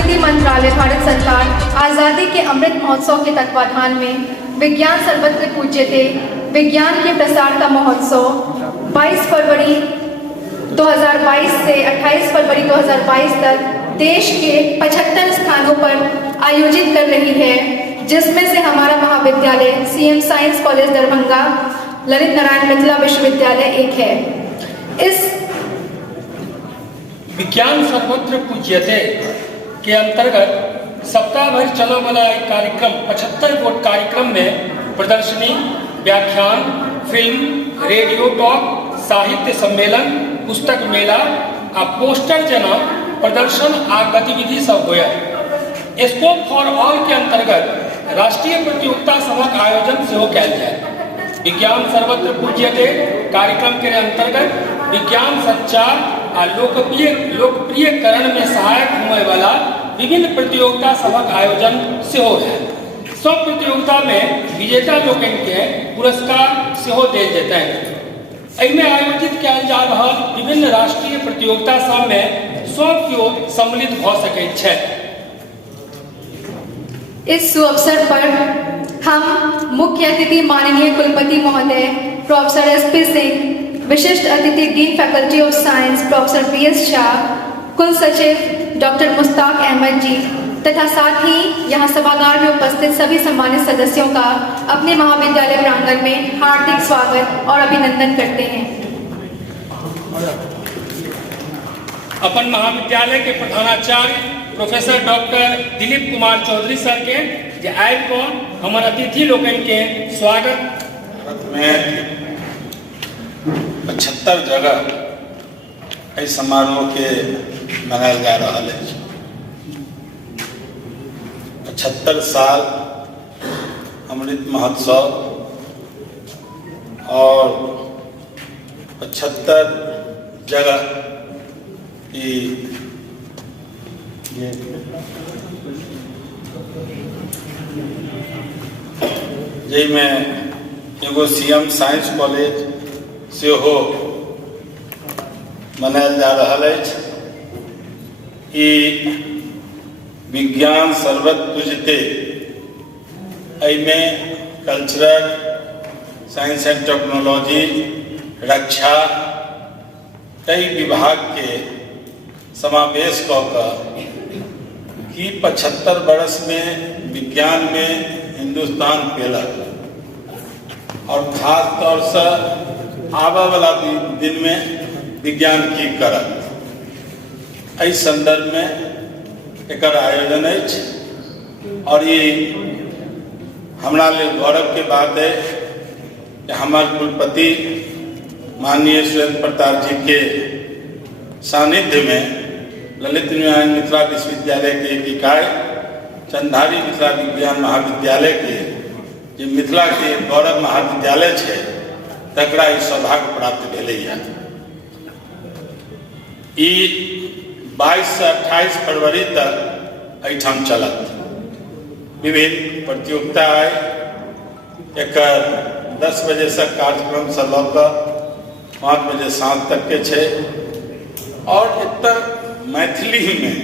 संस्कृति मंत्रालय भारत सरकार आज़ादी के अमृत महोत्सव के तत्वाधान में विज्ञान सर्वत्र पूज्यते विज्ञान के प्रसार का महोत्सव 22 फरवरी 2022 से 28 फरवरी 2022 तक देश के 75 स्थानों पर आयोजित कर रही है, जिसमें से हमारा महाविद्यालय CM science college Darbhanga Lalit Narayan Mithila विश्वविद्यालय एक है। इस विज्ञान सर्वत्र पूज्यते के अंतर्गत सप्ताह भर चलने वाला एक कार्यक्रम 75 गोट कार्यक्रम में प्रदर्शनी, व्याख्यान, फिल्म, रेडियो टॉक, साहित्य सम्मेलन, पुस्तक मेला आ पोस्टर जना प्रदर्शन आ गतिविधि सब होया। स्कोप फॉर ऑल के अंतर्गत राष्ट्रीय प्रतियोगिता सभक आयोजन सेहो कयल जाए। विज्ञान सर्वत्र पूज्यते कार्यक्रम के अंतर्गत विज्ञान संचार आ लोकप्रियकरण में सहायक होने वाला विभिन्न प्रतियोगिता सभक आयोजन सेहो है। सब प्रतियोगिता में विजेता लोकन के पुरस्कार सेहो देल जेतै। एहिमे आयोजित कयल जा रहल विभिन्न राष्ट्रीय प्रतियोगिता सब में सब केओ सम्मिलित भऽ सकैत छै। इस सुअवसर पर हम मुख्य अतिथि माननीय कुलपति महोदय प्रोफेसर SP सिंह, विशिष्ट अतिथि dean faculty of science professor PS Shah, कुल सचिव डॉक्टर मुश्ताक अहमद जी तथा साथ ही यहाँ सभागार में उपस्थित सभी सम्मानित सदस्यों का अपने महाविद्यालय प्रांगण में हार्दिक स्वागत और अभिनंदन करते हैं। अपन महाविद्यालय के प्रधानाचार्य professor doctor Dilip Kumar Chaudhary sir के जे आबि कऽ हमर अतिथि लोकन के स्वागत। भारत में 75 जगह इस समारोह के मनायल जा रहा है। 75 साल अमृत महोत्सव और 75 जगह की में एगो CM साइंस कॉलेज से हो मनायल जा रहा है। विज्ञान सर्वत्र पूज्यते में कल्चरल, साइंस एंड टेक्नोलॉजी, रक्षा कई विभाग के समावेश कऽ कि 75 वर्ष में विज्ञान में हिंदुस्तान केलक और खास तौर से आबा वाला दिन में विज्ञान की करत एहि संदर्भ में एकर आयोजन है। और ये हमरा लेल गौरव के बात है कि हमारे कुलपति माननीय सुरेंद्र प्रताप जी के सानिध्य में ललित नारायण मिथिला विश्वविद्यालय के एक इकाई चंद्रधारी मिथिला विज्ञान महाविद्यालय के जे मिथिला के गौरव महाविद्यालय है तकरा ई सौभाग्य प्राप्त भेलै। 22 से 28 फरवरी तक एहिठाम चलत। विभिन्न प्रतियोगिता है। एक 10 बजे से कार्यक्रम से लऽ कऽ 5 बजे शाम तक के छे और एतऽ मैथिली में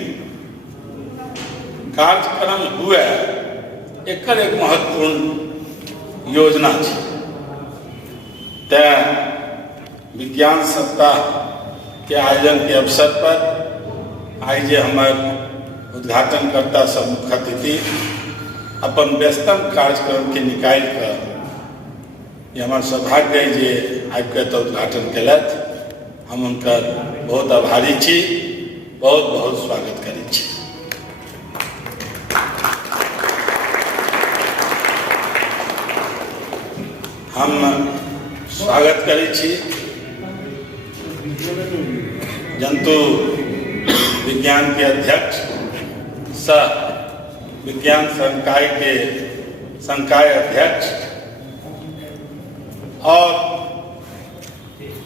कार्यक्रम हुए एकर एक महत्वपूर्ण योजना है। विज्ञान सप्ताह के आयोजन के अवसर पर आई जे हमार उद्घाटनकर्ता सब मुख्य अतिथि अपन व्यस्तम कार्यक्रम के निकाल कर हमार सौभाग्य है जे आबि के तो उद्घाटन कलत। हम उनका बहुत आभारी छी, बहुत बहुत स्वागत करै छी। हम स्वागत करै छी जंतु विज्ञान के अध्यक्ष सह विज्ञान संकाय के संकाय अध्यक्ष और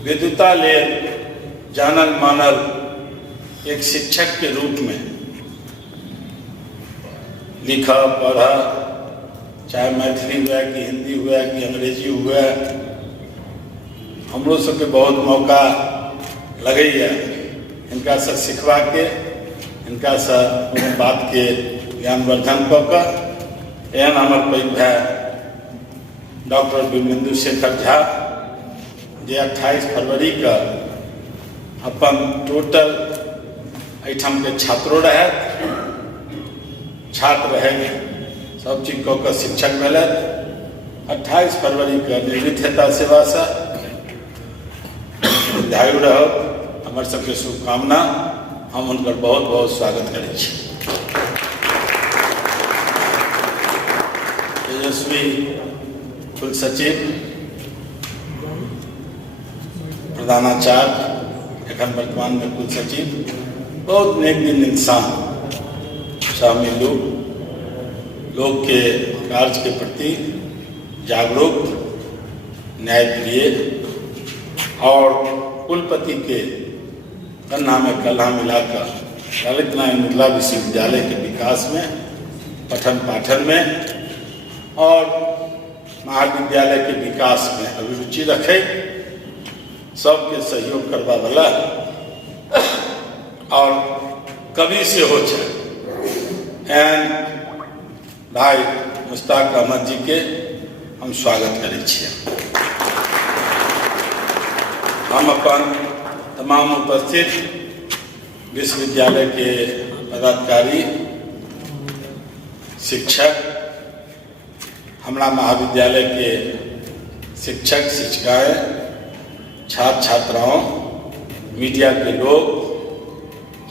विद्वता ले जानल मानल एक शिक्षक के रूप में लिखा पढ़ा, चाहे मैथिली हुआ कि हिंदी हुआ कि अंग्रेजी हुआ, हमरो सबके बहुत मौका लगे इनका से सिखवा के इनका से बात के ज्ञानवर्धन कऽ कऽ एहन हमर पैघ भाई डॉक्टर बिमलेन्दु शेखर झा जे 28 फरवरी के अपन टोटल एहिठाम के छात्रो रहे छात्र रहे सब चीज कऽ कऽ शिक्षक भेले 28 फरवरी के निवृत्त हेता सेवा से दीर्घायु रहो हमर सबके शुभकामना हम उनकर बहुत बहुत स्वागत करै छी। तेजस्वी कुल सचिव प्रधानाचार्य एखन वर्तमान में कुल सचिव बहुत नेक दिन इंसान शामिल लोग के कार्य के प्रति जागरूक न्यायप्रिय और कुलपति के कन्हा में कलहा मिलाकर ललित नारायण मिथिला विश्वविद्यालय के विकास में पठन पाठन में और महाविद्यालय के विकास में अभिरुचि रखे सबके सहयोग करवा वाला और कवि से हो एन भाई मुश्ताक अहमद जी के हम स्वागत करै छियै। हम अपन तमाम उपस्थित विश्वविद्यालय के पदाधिकारी शिक्षक हमरा महाविद्यालय के शिक्षक शिक्षिकाएं छात्र छात्राओं मीडिया के लोग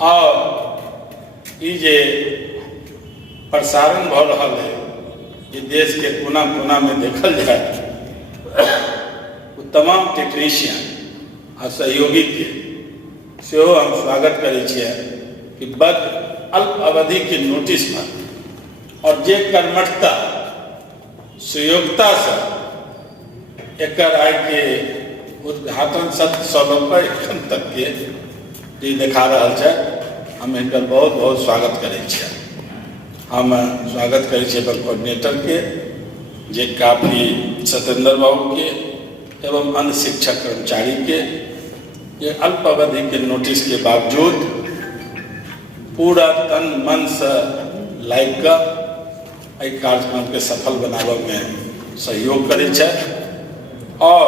और ये जे प्रसारण भ रहा है ये देश के कोना कोना में देखल जाए वो तमाम टेक्नीशियन और सहयोगी के सेहो हम स्वागत करै छियै कि बद अल्प अवधि के नोटिस पर और जे कर्मठता सुयोग्यता से एकर आय के उद्घाटन सत्र सौलभ पर एखन तक के जे देखा रहा है हम इनकर बहुत बहुत स्वागत करै छियै। हम स्वागत करै छियै अपन कोऑर्डिनेटर के जे काफी सत्येंद्र बाबू के एवं अन्य शिक्षक कर्मचारी के ये अल्प अवधि के नोटिस के बावजूद पूरा तन मन से लाइक का कार्यक्रम के सफल बनावे में सहयोग करे छे और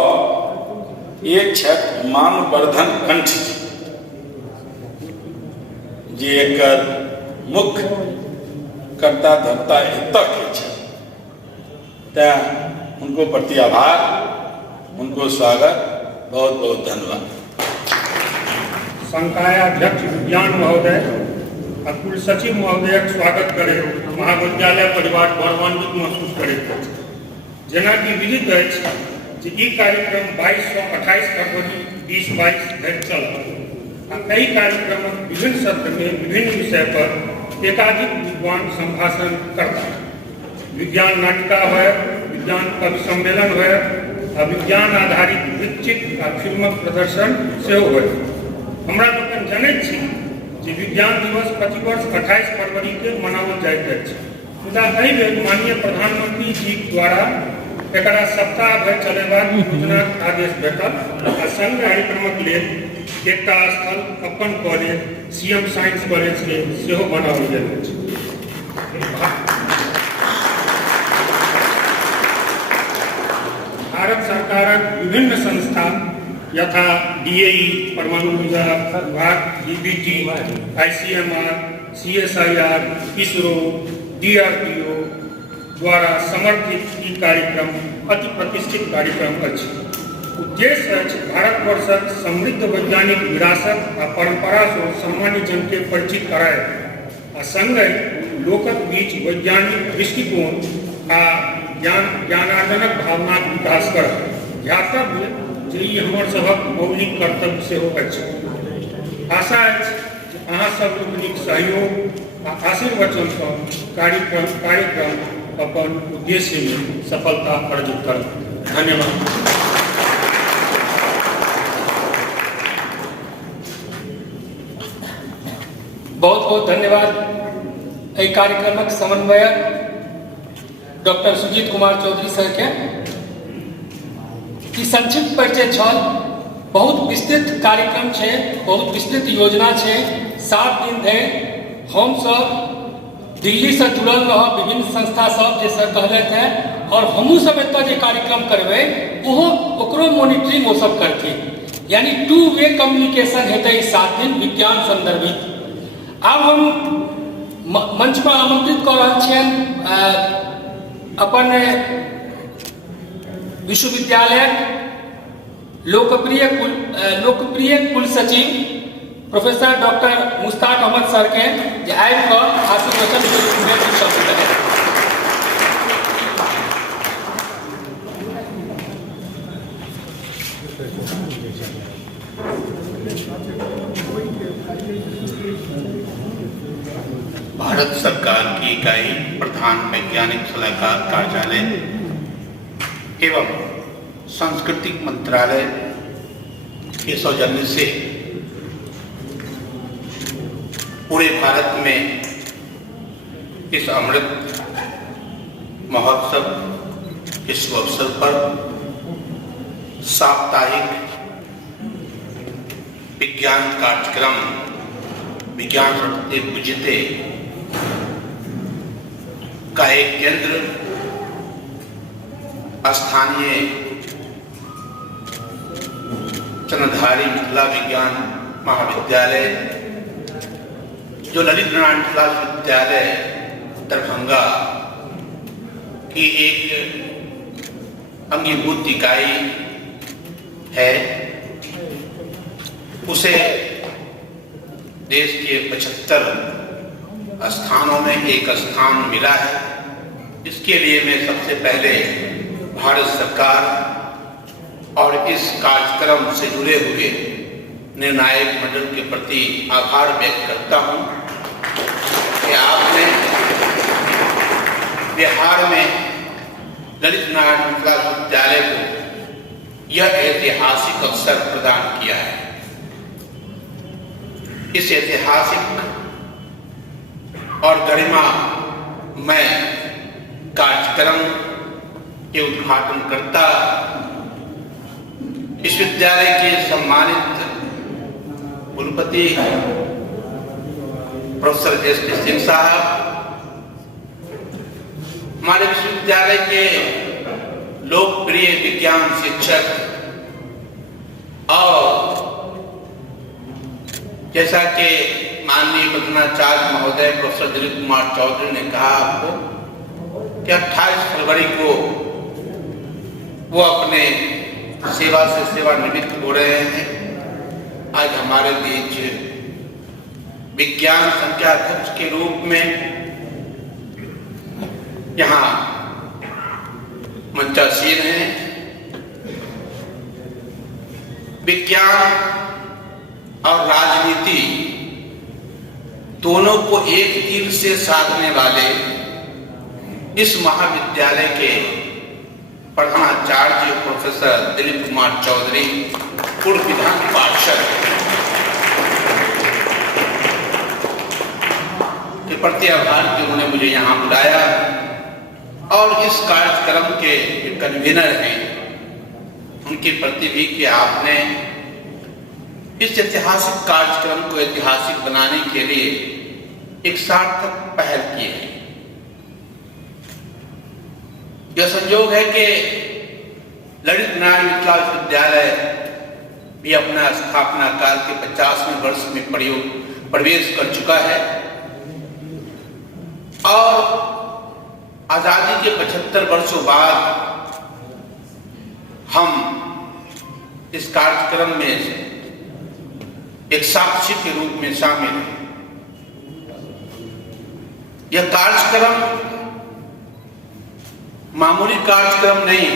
एक छक मानवर्धन कंठ जी एकर मुख्य कर्ता धर्ता एतऽ के छे तैं उनको प्रति आभार उनको स्वागत बहुत बहुत धन्यवाद। संकायाध्यक्ष विज्ञान महोदय और कुल सचिव महोदय स्वागत करे महाविद्यालय परिवार गौरवान्वित महसूस करैत जेना कि विदित अछि जे ई कार्यक्रम 22 सँ 28 फरवरी 2022 धरि चलत आ एहि कार्यक्रमक विभिन्न सत्र में विभिन्न विषय पर एकाधिक विद्वान संभाषण करताह। विज्ञान नाटिका होय विज्ञान कवि सम्मेलन होय आ विज्ञान आधारित वृत्तचित्र आ फिल्मक प्रदर्शन सेहो होय। हमरा लोकनि जनैत छी जे विज्ञान दिवस प्रतिवर्ष 28 फरवरी के मनाओल जाइत अछि मुदा एहि बेर माननीय प्रधानमंत्री जी द्वारा एकरा सप्ताह भरि चलेबाक योजनाक आदेश भेटल आ संग कार्यक्रमक लेल एकटा स्थल अपन कॉलेज सीएम साइंस कॉलेज के सेहो बनाओल गेल अछि। भारत सरकारक विभिन्न संस्था यथा डीएई परमाणु ऊर्जा विभाग DBT ICMR CSIR ISRO DRDO द्वारा समर्थित ई कार्यक्रम अति प्रतिष्ठित कार्यक्रम अछि। उद्देश्य अछि भारतवर्षक समृद्ध वैज्ञानिक विरासत आ परंपरा सँ सामान्य जन के परिचित कराय आ संगहि लोकक बीच वैज्ञानिक दृष्टिकोण आ ज्ञानार्जनक भावनाक विकास करब। ध्यातव्य जे ई हमर सबक मौलिक कर्तव्य सेहो अछि। आशा अछि जे अहाँ सब लोकनिक सहयोग आ आशीर्वचन सँ कार्यक्रम अपन उद्देश्य में सफलता अर्जित करब। धन्यवाद। बहुत बहुत धन्यवाद एहि कार्यक्रमक समन्वयक डॉक्टर सुजीत कुमार चौधरी सर के। ई संक्षिप्त परिचय छल। बहुत विस्तृत कार्यक्रम छै, बहुत विस्तृत योजना छै। 7 दिन धरि हम सब दिल्ली से जुड़ल रह विभिन्न संस्था सब जैसे कहलत है और हमू सब एतऽ जे कार्यक्रम करबै ओहो ओकरो मॉनिटरिंग वो सब करथिन, यानी 2 वे कम्युनिकेशन हेतै 7 दिन विज्ञान संदर्भित। आब हम मंच पर आमंत्रित कर रहल छियनि अपन विश्वविद्यालय लोकप्रिय कुल सचिव professor doctor Mushtaq Ahmad sir के जे आबि कऽ आशीर्वचन के रूप में कुछ शब्द कहें। भारत सरकार की इकाई प्रधान वैज्ञानिक सलाहकार कार्यालय एवं सांस्कृतिक मंत्रालय के सौजन्य से पूरे भारत में इस अमृत महोत्सव के शुभ अवसर पर साप्ताहिक विज्ञान कार्यक्रम विज्ञान रटते पूजते का एक केंद्र स्थानीय चंद्रधारी मिथिला विज्ञान महाविद्यालय जो ललित नारायण मिथिला विद्यालय दरभंगा की एक अंगीभूत इकाई है, उसे देश के 75 स्थानों में एक स्थान मिला है। इसके लिए मैं सबसे पहले भारत सरकार और इस कार्यक्रम से जुड़े हुए निर्णायक मंडल के प्रति आभार व्यक्त करता हूं कि आपने बिहार में ललित नारायण मिथिला विद्यालय को यह ऐतिहासिक अवसर प्रदान किया है। इस ऐतिहासिक और गरिमामय कार्यक्रम के उद्घाटनकर्ता इस विद्यालय के सम्मानित कुलपति प्रोफेसर एस.के. सिंह साहब, हमारे विश्वविद्यालय के लोकप्रिय विज्ञान शिक्षक और जैसा कि माननीय प्रधानाचार्य महोदय प्रोफेसर दिलीप कुमार चौधरी ने कहा आपको कि 28 फरवरी को वो अपने सेवा से सेवानिवृत्त हो रहे हैं। आज हमारे बीच विज्ञान संख्याध्यक्ष के रूप में यहाँ मंचासीन हैं। विज्ञान और राजनीति दोनों को एक तीर से साधने वाले इस महाविद्यालय के प्रधानाचार्य प्रोफेसर दिलीप कुमार चौधरी पूर्व विधान पार्षद के प्रति आभार कि उन्होंने मुझे यहाँ बुलाया और इस कार्यक्रम के कन्वीनर हैं, उनके प्रति भी कि आपने इस ऐतिहासिक कार्यक्रम को ऐतिहासिक बनाने के लिए एक सार्थक पहल की है। यह संयोग है कि ललित नारायण मिथिला विद्यालय भी अपना स्थापना काल के 50वें वर्ष में प्रवेश कर चुका है और आजादी के 75 वर्षों बाद हम इस कार्यक्रम में एक साक्षी के रूप में शामिल हैं। यह कार्यक्रम मामूली कार्यक्रम नहीं,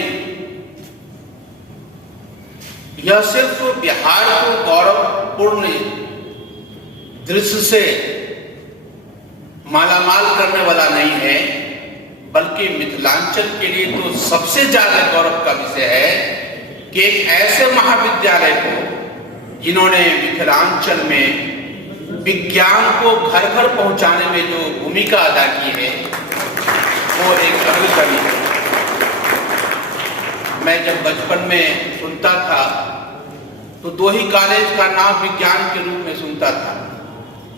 यह सिर्फ बिहार को गौरवपूर्ण दृश्य से मालामाल करने वाला नहीं है, बल्कि मिथिलांचल के लिए तो सबसे ज्यादा गौरव का विषय है कि एक ऐसे महाविद्यालय को जिन्होंने मिथिलांचल में विज्ञान को घर घर पहुंचाने में जो भूमिका अदा की है वो एक गर्व है। मैं जब बचपन में सुनता था तो 2 ही कॉलेज का नाम विज्ञान के रूप में सुनता था,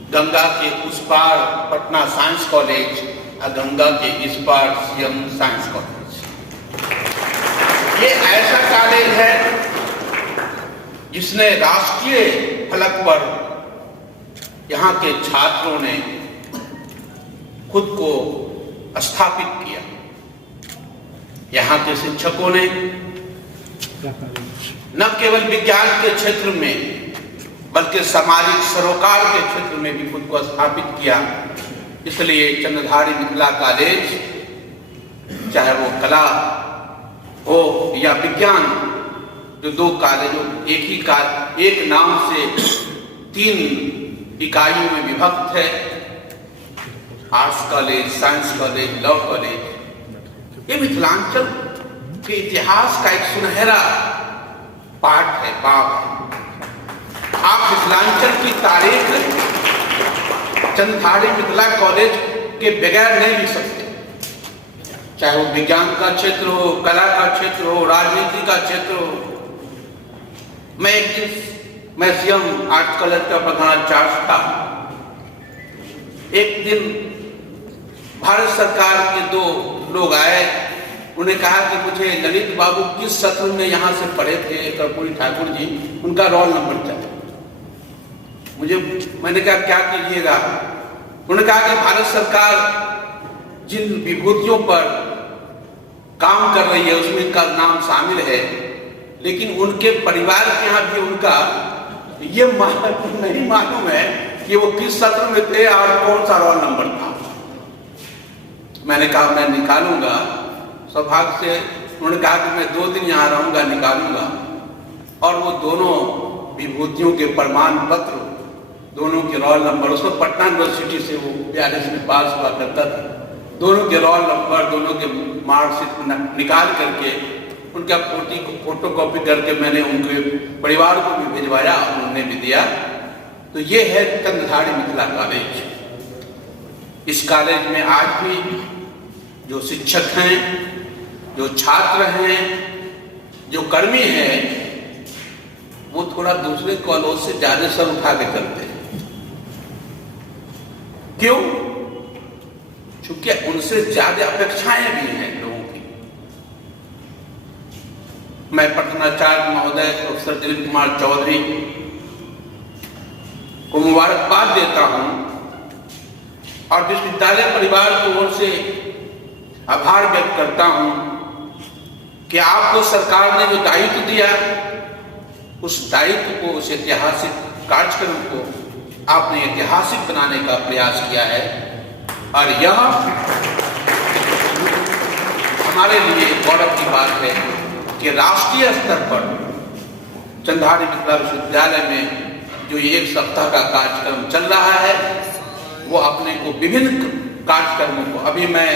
गंगा के उस पार पटना साइंस कॉलेज और गंगा के इस पार सीएम साइंस कॉलेज। ये ऐसा कॉलेज है जिसने राष्ट्रीय फलक पर यहाँ के छात्रों ने खुद को स्थापित किया। यहाँ के शिक्षकों ने न केवल विज्ञान के क्षेत्र में बल्कि सामाजिक सरोकार के क्षेत्र में भी खुद को स्थापित किया। इसलिए चंद्रधारी मिथिला कॉलेज, चाहे वो कला हो या विज्ञान, जो दो कॉलेजों एक नाम से 3 इकाइयों में विभक्त है, arts college, science college, law college, ये मिथिलांचल के इतिहास का एक सुनहरा पार्ट है, बाग है। आप मिथिलांचल की तारीख चंद्रधारी मिथिला कॉलेज के बगैर नहीं लिख सकते, चाहे वो विज्ञान का क्षेत्र हो, कला का क्षेत्र हो, राजनीति का क्षेत्र हो। मैं सीएम आर्ट कॉलेज का प्रधानाचार्य था। एक दिन भारत सरकार के 2 लोग आए, उन्हें कहा कि मुझे ललित बाबू किस सत्र में यहाँ से पढ़े थे, कर्पूरी ठाकुर जी, उनका रोल नंबर चाहिए। मैंने कहा क्या कीजिएगा? उन्होंने कहा कि भारत सरकार जिन विभूतियों पर काम कर रही है उसमें इनका नाम शामिल है, लेकिन उनके परिवार के यहाँ भी उनका ये नहीं मालूम है कि वो किस सत्र में थे और कौन सा रोल नंबर था। मैंने कहा मैं निकालूंगा, सौभाग्य से उन्होंने कहा कि मैं 2 दिन यहाँ रहूंगा, निकालूंगा। और वो दोनों विभूतियों के प्रमाण पत्र, दोनों के रोल नंबर, उसमें पटना यूनिवर्सिटी से वो 42 में पास हुआ करता था, दोनों के रोल नंबर, दोनों के मार्कशीट निकाल करके उनका फोटो कॉपी करके मैंने उनके परिवार को भी भिजवाया और उन्होंने भी दिया। तो ये है चंद्रधारी मिथिला कॉलेज। इस कॉलेज में आज भी जो शिक्षक हैं, जो छात्र हैं, जो कर्मी हैं, वो थोड़ा दूसरे कॉलेज से ज्यादा सर उठा के चलते हैं। क्यों? क्योंकि उनसे ज्यादा अपेक्षाएं भी हैं लोगों की। मैं प्रधानाचार्य महोदय प्रोफेसर दिलीप कुमार चौधरी को मुबारकबाद देता हूं और विश्वविद्यालय परिवार की ओर से आभार व्यक्त करता हूं कि आपको सरकार ने जो दायित्व दिया, उस दायित्व को, उस ऐतिहासिक कार्यक्रम को आपने ऐतिहासिक बनाने का प्रयास किया है। और यह हमारे लिए गौरव की बात है कि राष्ट्रीय स्तर पर चंद्रधारी मिथिला विश्वविद्यालय में जो 1 सप्ताह का कार्यक्रम चल रहा है, वो अपने को विभिन्न कार्यक्रमों को, अभी मैं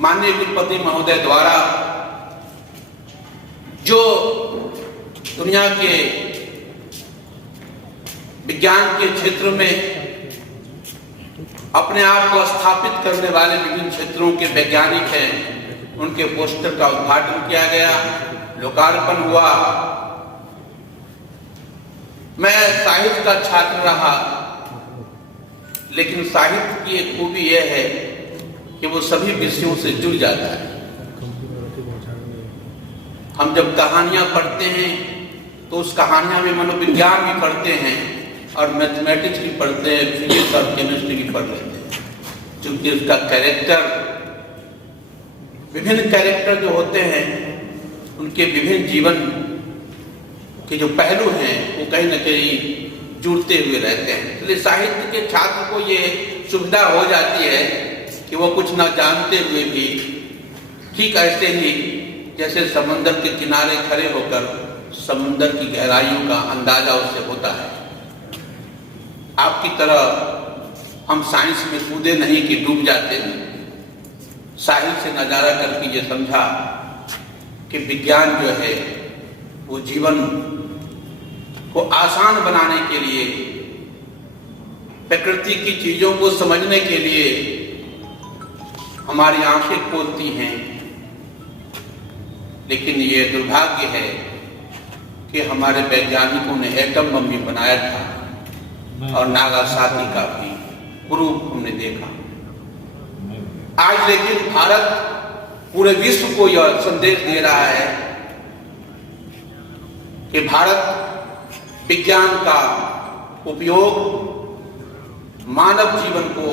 माननीय कुलपति महोदय द्वारा जो दुनिया के विज्ञान के क्षेत्र में अपने आप को स्थापित करने वाले विभिन्न क्षेत्रों के वैज्ञानिक हैं, उनके पोस्टर का उद्घाटन किया गया, लोकार्पण हुआ। मैं साहित्य का छात्र रहा, लेकिन साहित्य की एक खूबी यह है कि वो सभी विषयों से जुड़ जाता है। हम जब कहानियां पढ़ते हैं तो उस कहानियां में मनोविज्ञान भी पढ़ते हैं और मैथमेटिक्स भी पढ़ते हैं, फिजिक्स और केमिस्ट्री भी पढ़ लेते हैं, क्योंकि उसका कैरेक्टर, विभिन्न कैरेक्टर जो होते हैं उनके विभिन्न जीवन के जो पहलू हैं वो कहीं न कहीं जुड़ते हुए रहते हैं। इसलिए साहित्य के छात्र को ये सुविधा हो जाती है कि वो कुछ ना जानते हुए भी ठीक ऐसे ही जैसे समंदर के किनारे खड़े होकर समुद्र की गहराइयों का अंदाजा उससे होता है। आपकी तरह हम साइंस में कूदे नहीं कि डूब जाते हैं। साहिल से नजारा करके ये समझा कि विज्ञान जो है वो जीवन को आसान बनाने के लिए, प्रकृति की चीजों को समझने के लिए हमारी आंखें खोलती हैं। लेकिन ये दुर्भाग्य है कि हमारे वैज्ञानिकों ने एटम बम भी बनाया था, और नागासाकी का भी कुरूप हमने देखा। आज लेकिन भारत पूरे विश्व को यह संदेश दे रहा है कि भारत विज्ञान का उपयोग मानव जीवन को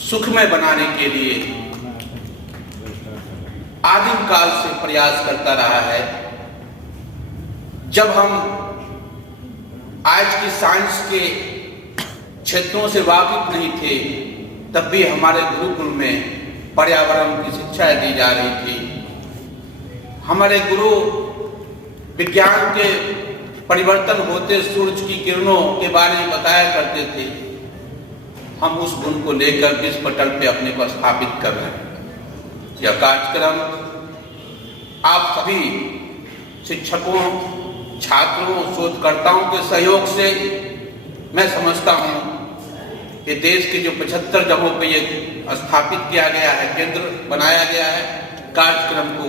सुखमय बनाने के लिए आदिम काल से प्रयास करता रहा है। जब हम आज की साइंस के क्षेत्रों से वाकिफ नहीं थे, तब भी हमारे गुरुकुल में पर्यावरण की शिक्षाएं दी जा रही थी। हमारे गुरु विज्ञान के परिवर्तन होते सूरज की किरणों के बारे में बताया करते थे। हम उस गुण को लेकर विश्व पटल पे अपने को स्थापित कर रहे हैं। यह कार्यक्रम आप सभी शिक्षकों, छात्रों, शोधकर्ताओं के सहयोग से मैं समझता हूं कि देश के जो 75 जगहों पे ये स्थापित किया गया है, केंद्र बनाया गया है कार्यक्रम को,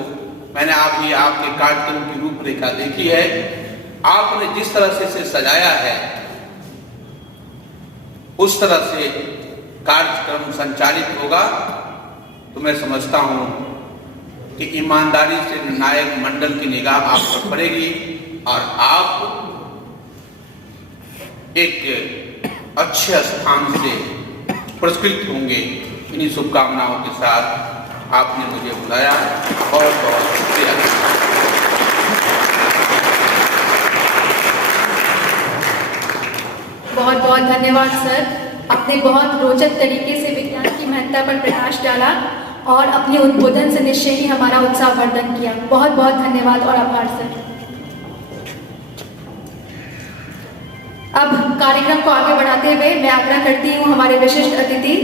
मैंने अभी आपके कार्यक्रम की रूपरेखा देखी है। आपने जिस तरह से इसे सजाया है उस तरह से कार्यक्रम संचालित होगा तो मैं समझता हूं कि ईमानदारी से निर्णायक मंडल की निगाह आप पर पड़ेगी और आप एक अच्छे स्थान से पुरस्कृत होंगे। इन्हीं शुभकामनाओं के साथ आपने मुझे बुलाया, बहुत बहुत शुक्रिया। बहुत बहुत धन्यवाद सर। आपने बहुत रोचक तरीके से विज्ञान की महत्ता पर प्रकाश डाला और अपने उद्बोधन से निश्चय ही हमारा उत्साहवर्धन किया। बहुत बहुत धन्यवाद और आभार सर। अब कार्यक्रम को आगे बढ़ाते हुए मैं आग्रह करती हूँ हमारे विशिष्ट अतिथि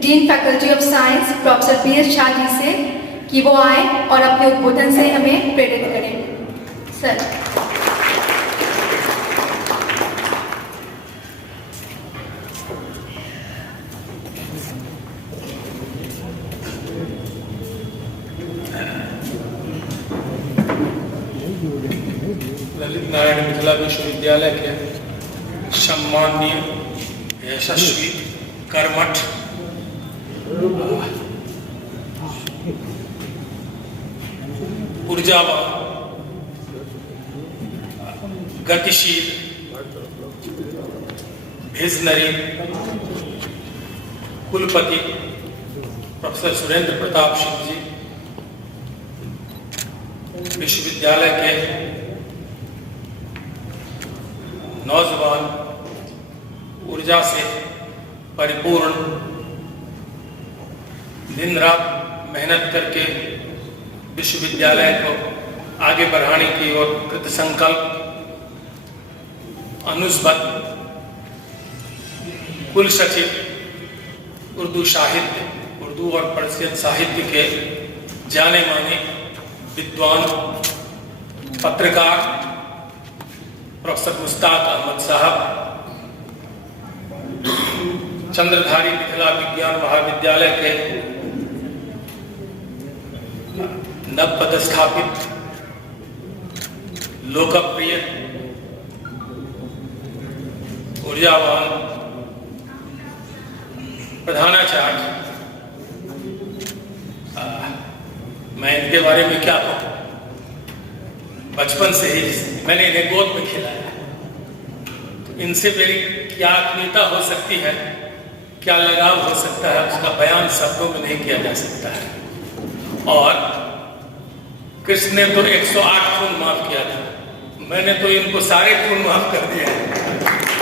dean faculty of science professor PS Jha ji से कि वो आए और अपने उद्बोधन से हमें प्रेरित करें। सर। ललित नारायण मिथिला विश्वविद्यालय के सम्माननीय यशस्वी कर्मठ ऊर्जावान गतिशील विजनरी कुलपति प्रोफेसर सुरेंद्र प्रताप सिंह जी, विश्वविद्यालय के नौजवान ऊर्जा से परिपूर्ण दिन रात मेहनत करके विश्वविद्यालय को आगे बढ़ाने की ओर कृत संकल्प अनुस्बद्ध कुल सचिव उर्दू साहित्य, उर्दू और पर्शियन साहित्य के जाने माने विद्वान पत्रकार प्रोफेसर मुश्ताक अहमद साहब, चंद्रधारी मिथिला विज्ञान महाविद्यालय के नव पदस्थापित लोकप्रिय ऊर्जावान प्रधानाचार्य, मैं इनके बारे में क्या कहूँ, बचपन से ही मैंने इन्हें गोद में खिलाया, तो इनसे मेरी क्या आत्मीयता हो सकती है, क्या लगाव हो सकता है, उसका बयान शब्दों में नहीं किया जा सकता है। और कृष्ण ने तो 108 खून माफ किया था, मैंने तो इनको सारे खून माफ कर दिए हैं।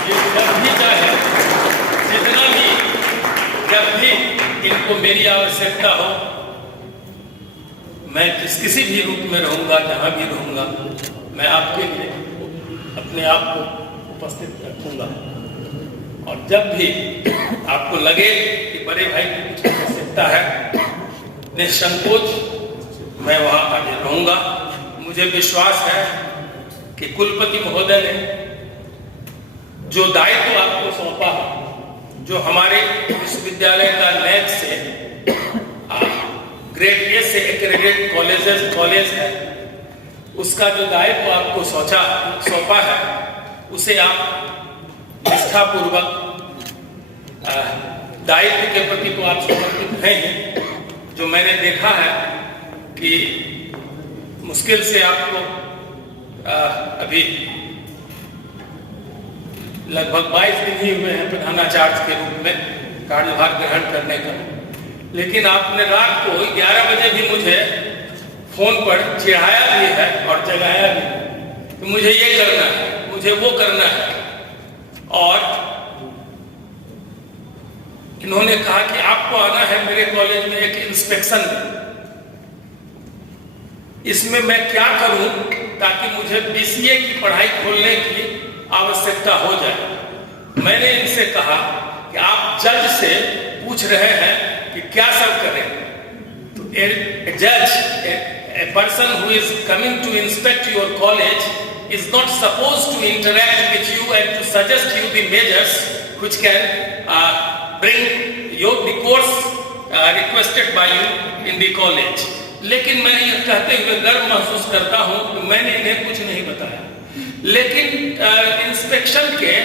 ये जब भी चाहे, जितना भी, जब भी इनको मेरी आवश्यकता हो, मैं किसी भी रूप में रहूंगा, जहां भी रहूंगा, मैं आपके लिए अपने आप को उपस्थित रखूंगा। और जब भी आपको लगे कि बड़े भाई की कुछ आवश्यकता है, निसंकोच मैं वहां हाजिर रहूंगा। मुझे विश्वास है कि कुलपति महोदय ने जो दायित्व आपको सौंपा, जो हमारे विश्वविद्यालय का नैक से ग्रेड ए से एक्रेडिटेड कॉलेज है, उसका जो दायित्व आपको सौंपा है, उसे आप निष्ठापूर्वक दायित्व के प्रति तो आप समर्पित हैं ही, जो मैंने देखा है कि मुश्किल से आपको अभी लगभग 22 दिन ही हुए हैं प्रधानाचार्य के रूप में कार्यभार ग्रहण करने का, लेकिन आपने रात को 11 बजे भी मुझे फोन पर चिढ़ाया भी है और जगाया भी है कि मुझे ये करना है, मुझे वो करना है। और इन्होंने कहा कि आपको आना है मेरे कॉलेज में एक इंस्पेक्शन में, इसमें मैं क्या करूं ताकि मुझे BCA की पढ़ाई खोलने की आवश्यकता हो जाए। मैंने इनसे कहा कि आप जज से पूछ रहे हैं कि क्या सब करें, तो a judge, a person who is coming to inspect your college is not supposed to interact with you and to suggest you the measures which can bring the course requested by you in the college। लेकिन मैं ये कहते हुए गर्व महसूस करता हूं कि मैंने इन्हें कुछ नहीं बताया, लेकिन इंस्पेक्शन के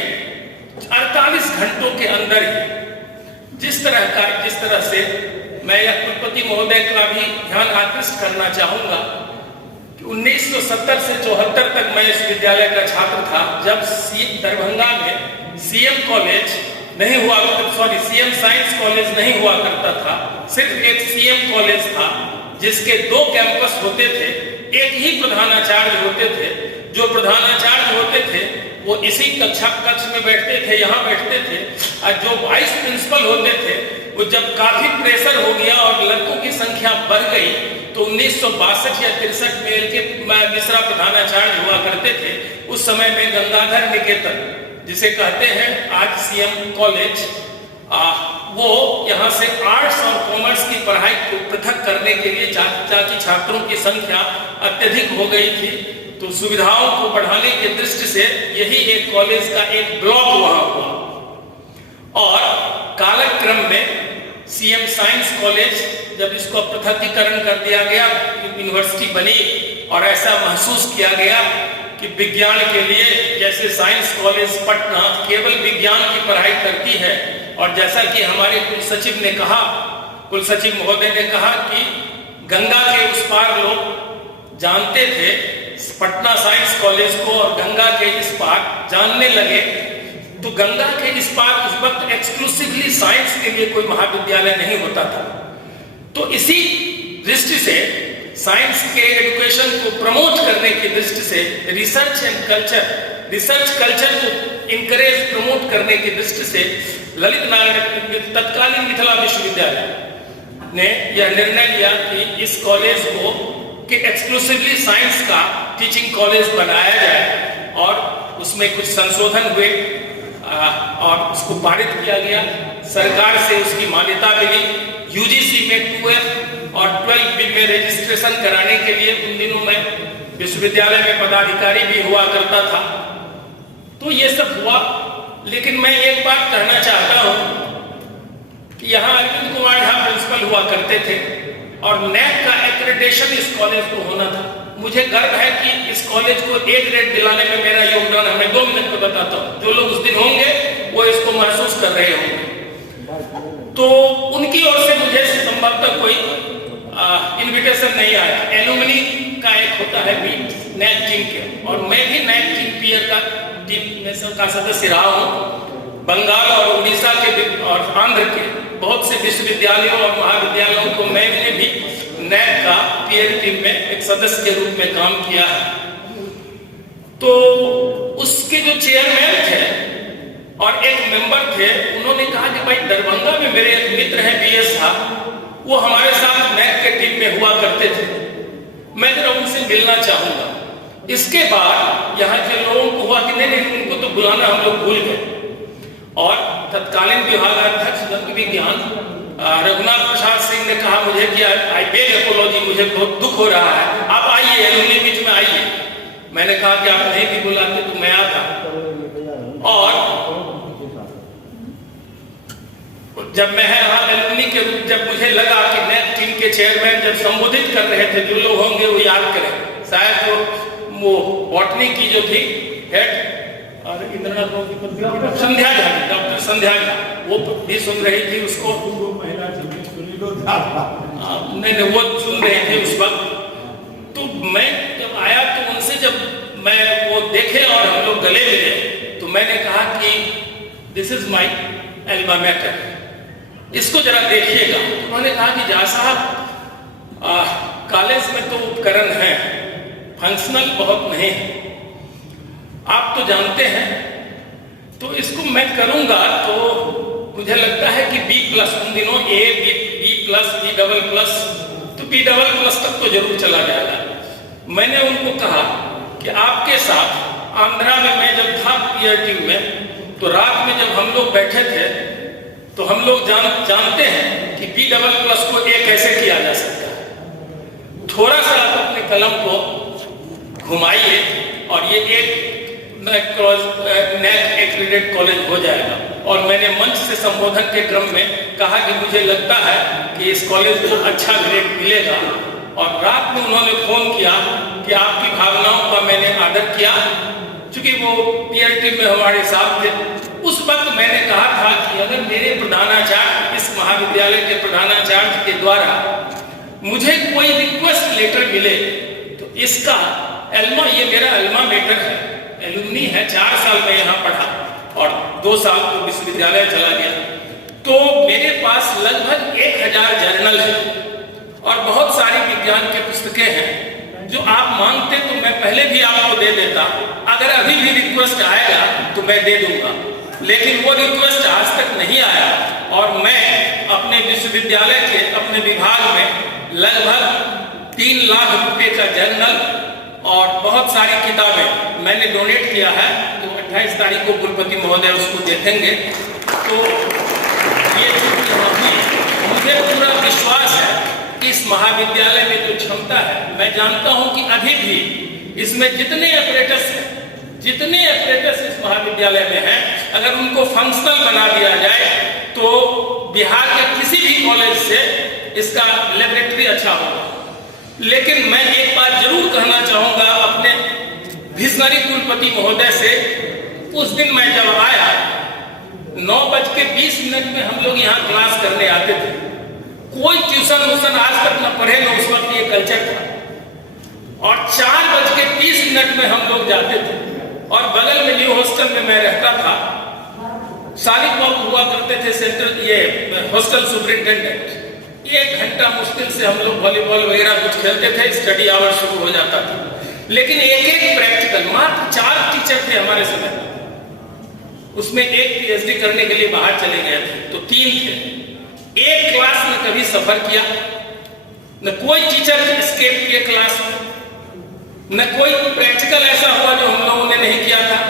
48 घंटों के अंदर ही जिस तरह से मैं यह कुलपति महोदय का भी ध्यान आकृष्ट करना चाहूंगा कि 1970 से 74 तक मैं इस विद्यालय का छात्र था, जब दरभंगा में CM कॉलेज नहीं हुआ, CM साइंस कॉलेज नहीं हुआ करता था, सिर्फ एक CM कॉलेज था जिसके 2 कैंपस होते थे, एक ही प्रधानाचार्य होते थे। जो प्रधानाचार्य होते थे वो इसी कक्ष में बैठते थे, यहाँ बैठते थे, और जो वाइस प्रिंसिपल होते थे वो जब काफी प्रेशर हो गया और लड़कों की संख्या बढ़ गई तो 1962 या 63 में के मिश्रा प्रधानाचार्य हुआ करते थे। उस समय में गंगाधर निकेतन, जिसे कहते हैं आज CM कॉलेज, वो यहाँ से आर्ट्स और कॉमर्स की पढ़ाई को पृथक करने के लिए ताकि छात्रों की संख्या अत्यधिक हो गई थी, तो सुविधाओं को बढ़ाने की दृष्टि से यही एक कॉलेज का एक ब्लॉक वहां हुआ। और कालक्रम में CM साइंस कॉलेज जब इसको पृथकीकरण कर दिया गया, यूनिवर्सिटी बनी और ऐसा महसूस किया गया कि विज्ञान के लिए जैसे साइंस कॉलेज पटना केवल विज्ञान की पढ़ाई करती है, और जैसा कि हमारे कुलसचिव महोदय ने कहा कि गंगा के उस पार लोग जानते थे पटना साइंस कॉलेज को और गंगा के इस पार जानने लगे, तो गंगा के इस पार उस वक्त एक्सक्लूसिवली साइंस के लिए कोई महाविद्यालय नहीं होता था। तो इसी दृष्टि से साइंस के एजुकेशन को प्रमोट करने की दृष्टि से रिसर्च कल्चर को इंकरेज प्रमोट करने की दृष्टि से ललित नारायण तत्कालीन मिथिला विश्वविद्यालय ने यह निर्णय लिया कि इस कॉलेज को कि एक्सक्लूसिवली साइंस का टीचिंग कॉलेज बनाया जाए, और उसमें कुछ संशोधन हुए और उसको पारित किया गया। सरकार से उसकी मान्यता मिली। UGC में 2F और 12B में रजिस्ट्रेशन कराने के लिए उन दिनों में विश्वविद्यालय में पदाधिकारी भी हुआ करता था। तो ये सब हुआ, लेकिन मैं एक बात कहना चाहता हूं कि यहाँ अरविंद कुमार झा प्रिंसिपल हुआ करते थे और NAAC का एक्रेडिटेशन इस कॉलेज को होना था। मुझे गर्व है कि इस कॉलेज को A ग्रेड दिलाने में मेरा योगदान है। मैं 2 मिनट में बताता हूँ, जो लोग उस दिन होंगे वो इसको महसूस कर रहे होंगे। तो उनकी ओर से मुझे संभवतः कोई इनविटेशन नहीं आया। एलुमनी का एक होता है मीट NAAC टीम के, और मैं भी NAAC टीम पीयर का टीम में का सदस्य रहा हूँ। बंगाल और उड़ीसा के और आंध्र के बहुत से विश्वविद्यालयों और महाविद्यालयों को मैंने भी NAAC का पीयर टीम में एक सदस्य के रूप में काम किया है। तो उसके जो चेयरमैन थे और एक मेंबर थे, उन्होंने कहा कि भाई दरभंगा में मेरे एक मित्र हैं BS साहब, वो हमारे साथ NAAC के टीम में हुआ करते थे, मैं जरा उनसे मिलना चाहूंगा। इसके बाद यहाँ के लोगों को हुआ कि नहीं, उनको तो बुलाना हम लोग भूल गए, और तत्कालीन विभागाध्यक्ष दंत विज्ञान रघुनाथ प्रसाद सिंह ने कहा मुझे कि आई बेग एपोलॉजी, मुझे बहुत दुख हो रहा है, आप आइए एलुमनी बीच में आइए। मैंने कहा कि आप नहीं भी बुलाते तो मैं आता। और जब मैं यहाँ एलुमनी के रूप, जब मुझे लगा कि NAAC टीम के चेयरमैन जब संबोधित कर रहे थे, जो लोग होंगे वो याद करें, शायद वो बॉटनी की जो थी हेड और इंद्रनाथ राव की पत्नी संध्या झा, डॉक्टर संध्या झा, वो भी सुन रही थी उसको। नहीं, वो सुन रहे थे उस वक्त। तो मैं जब आया तो उनसे जब मैं वो देखे और हम लोग गले मिले, तो मैंने कहा कि this is my Elma matter, इसको जरा देखिएगा। उन्होंने कहा कि जा साहब, कॉलेज में तो उपकरण है, फंक्शनल बहुत नहीं है, आप तो जानते हैं, तो इसको मैं करूंगा तो मुझे लगता है कि B+ उन दिनों A, B+, B++, तो B++ तक तो जरूर चला जाएगा। मैंने उनको कहा कि आपके साथ आंध्रा में मैं जब था PRT में, तो रात में जब हम लोग बैठे थे तो हम लोग जानते हैं कि B++ को A कैसे किया जा सकता है। थोड़ा सा आप अपने कलम को घुमाइए और ये एक NAAC एक्रेडिटेड कॉलेज हो जाएगा। और मैंने मंच से संबोधन के क्रम में कहा कि मुझे लगता है कि इस कॉलेज को अच्छा ग्रेड मिलेगा। और रात में उन्होंने फोन किया कि आपकी भावनाओं का मैंने आदर किया, क्योंकि वो PRT में हमारे साथ थे। उस वक्त मैंने कहा था कि अगर मेरे प्रधानाचार्य, इस महाविद्यालय के प्रधानाचार्य के द्वारा मुझे कोई रिक्वेस्ट लेटर मिले तो इसका एल्मा, ये मेरा एल्मा मेटर है, एलुमनी है, 4 साल में यहाँ पढ़ा और 2 साल तो विश्वविद्यालय चला गया, तो मेरे पास लगभग 1000 जर्नल है और बहुत सारी विज्ञान की पुस्तकें हैं जो आप मांगते तो मैं पहले भी आपको दे देता। अगर अभी भी रिक्वेस्ट आएगा तो मैं दे दूंगा, लेकिन वो रिक्वेस्ट आज तक नहीं आया। और मैं अपने विश्वविद्यालय के अपने विभाग में लगभग 3 लाख रुपए का जर्नल और बहुत सारी किताबें मैंने डोनेट किया है, तो 28 तारीख को कुलपति महोदय उसको देखेंगे। तो ये मुझे पूरा विश्वास है कि इस महाविद्यालय में जो क्षमता है, मैं जानता हूं कि अभी भी इसमें जितने ऑपरेटर्स इस महाविद्यालय में हैं, अगर उनको फंक्शनल बना दिया जाए तो बिहार के किसी भी कॉलेज से इसका लेबोरेटरी अच्छा होगा। लेकिन मैं एक बात जरूर कहना चाहूंगा अपने विजनरी कुलपति महोदय से, उस दिन मैं जब आया 9:20 में हम लोग यहाँ क्लास करने आते थे, कोई ट्यूशन आज तक न पढ़े, न उस वक्त ये कल्चर था, और 4:20 में हम लोग जाते थे। और बगल में न्यू हॉस्टल में मैं रहता था, सालिक बाबू हुआ करते थे सेंट्रल ये हॉस्टल सुपरिंटेंडेंट। 1 घंटा मुश्किल से हम लोग वॉलीबॉल वगैरह कुछ खेलते थे, स्टडी आवर शुरू हो जाता था। लेकिन एक प्रैक्टिकल, मात्र 4 टीचर थे हमारे समय, उसमें एक PhD करने के लिए बाहर चले गए थे, तो 3 थे। एक क्लास में कभी सफर किया, न कोई टीचर एस्केप किए क्लास में, न कोई प्रैक्टिकल ऐसा हुआ जो हम लोगों ने नहीं किया था।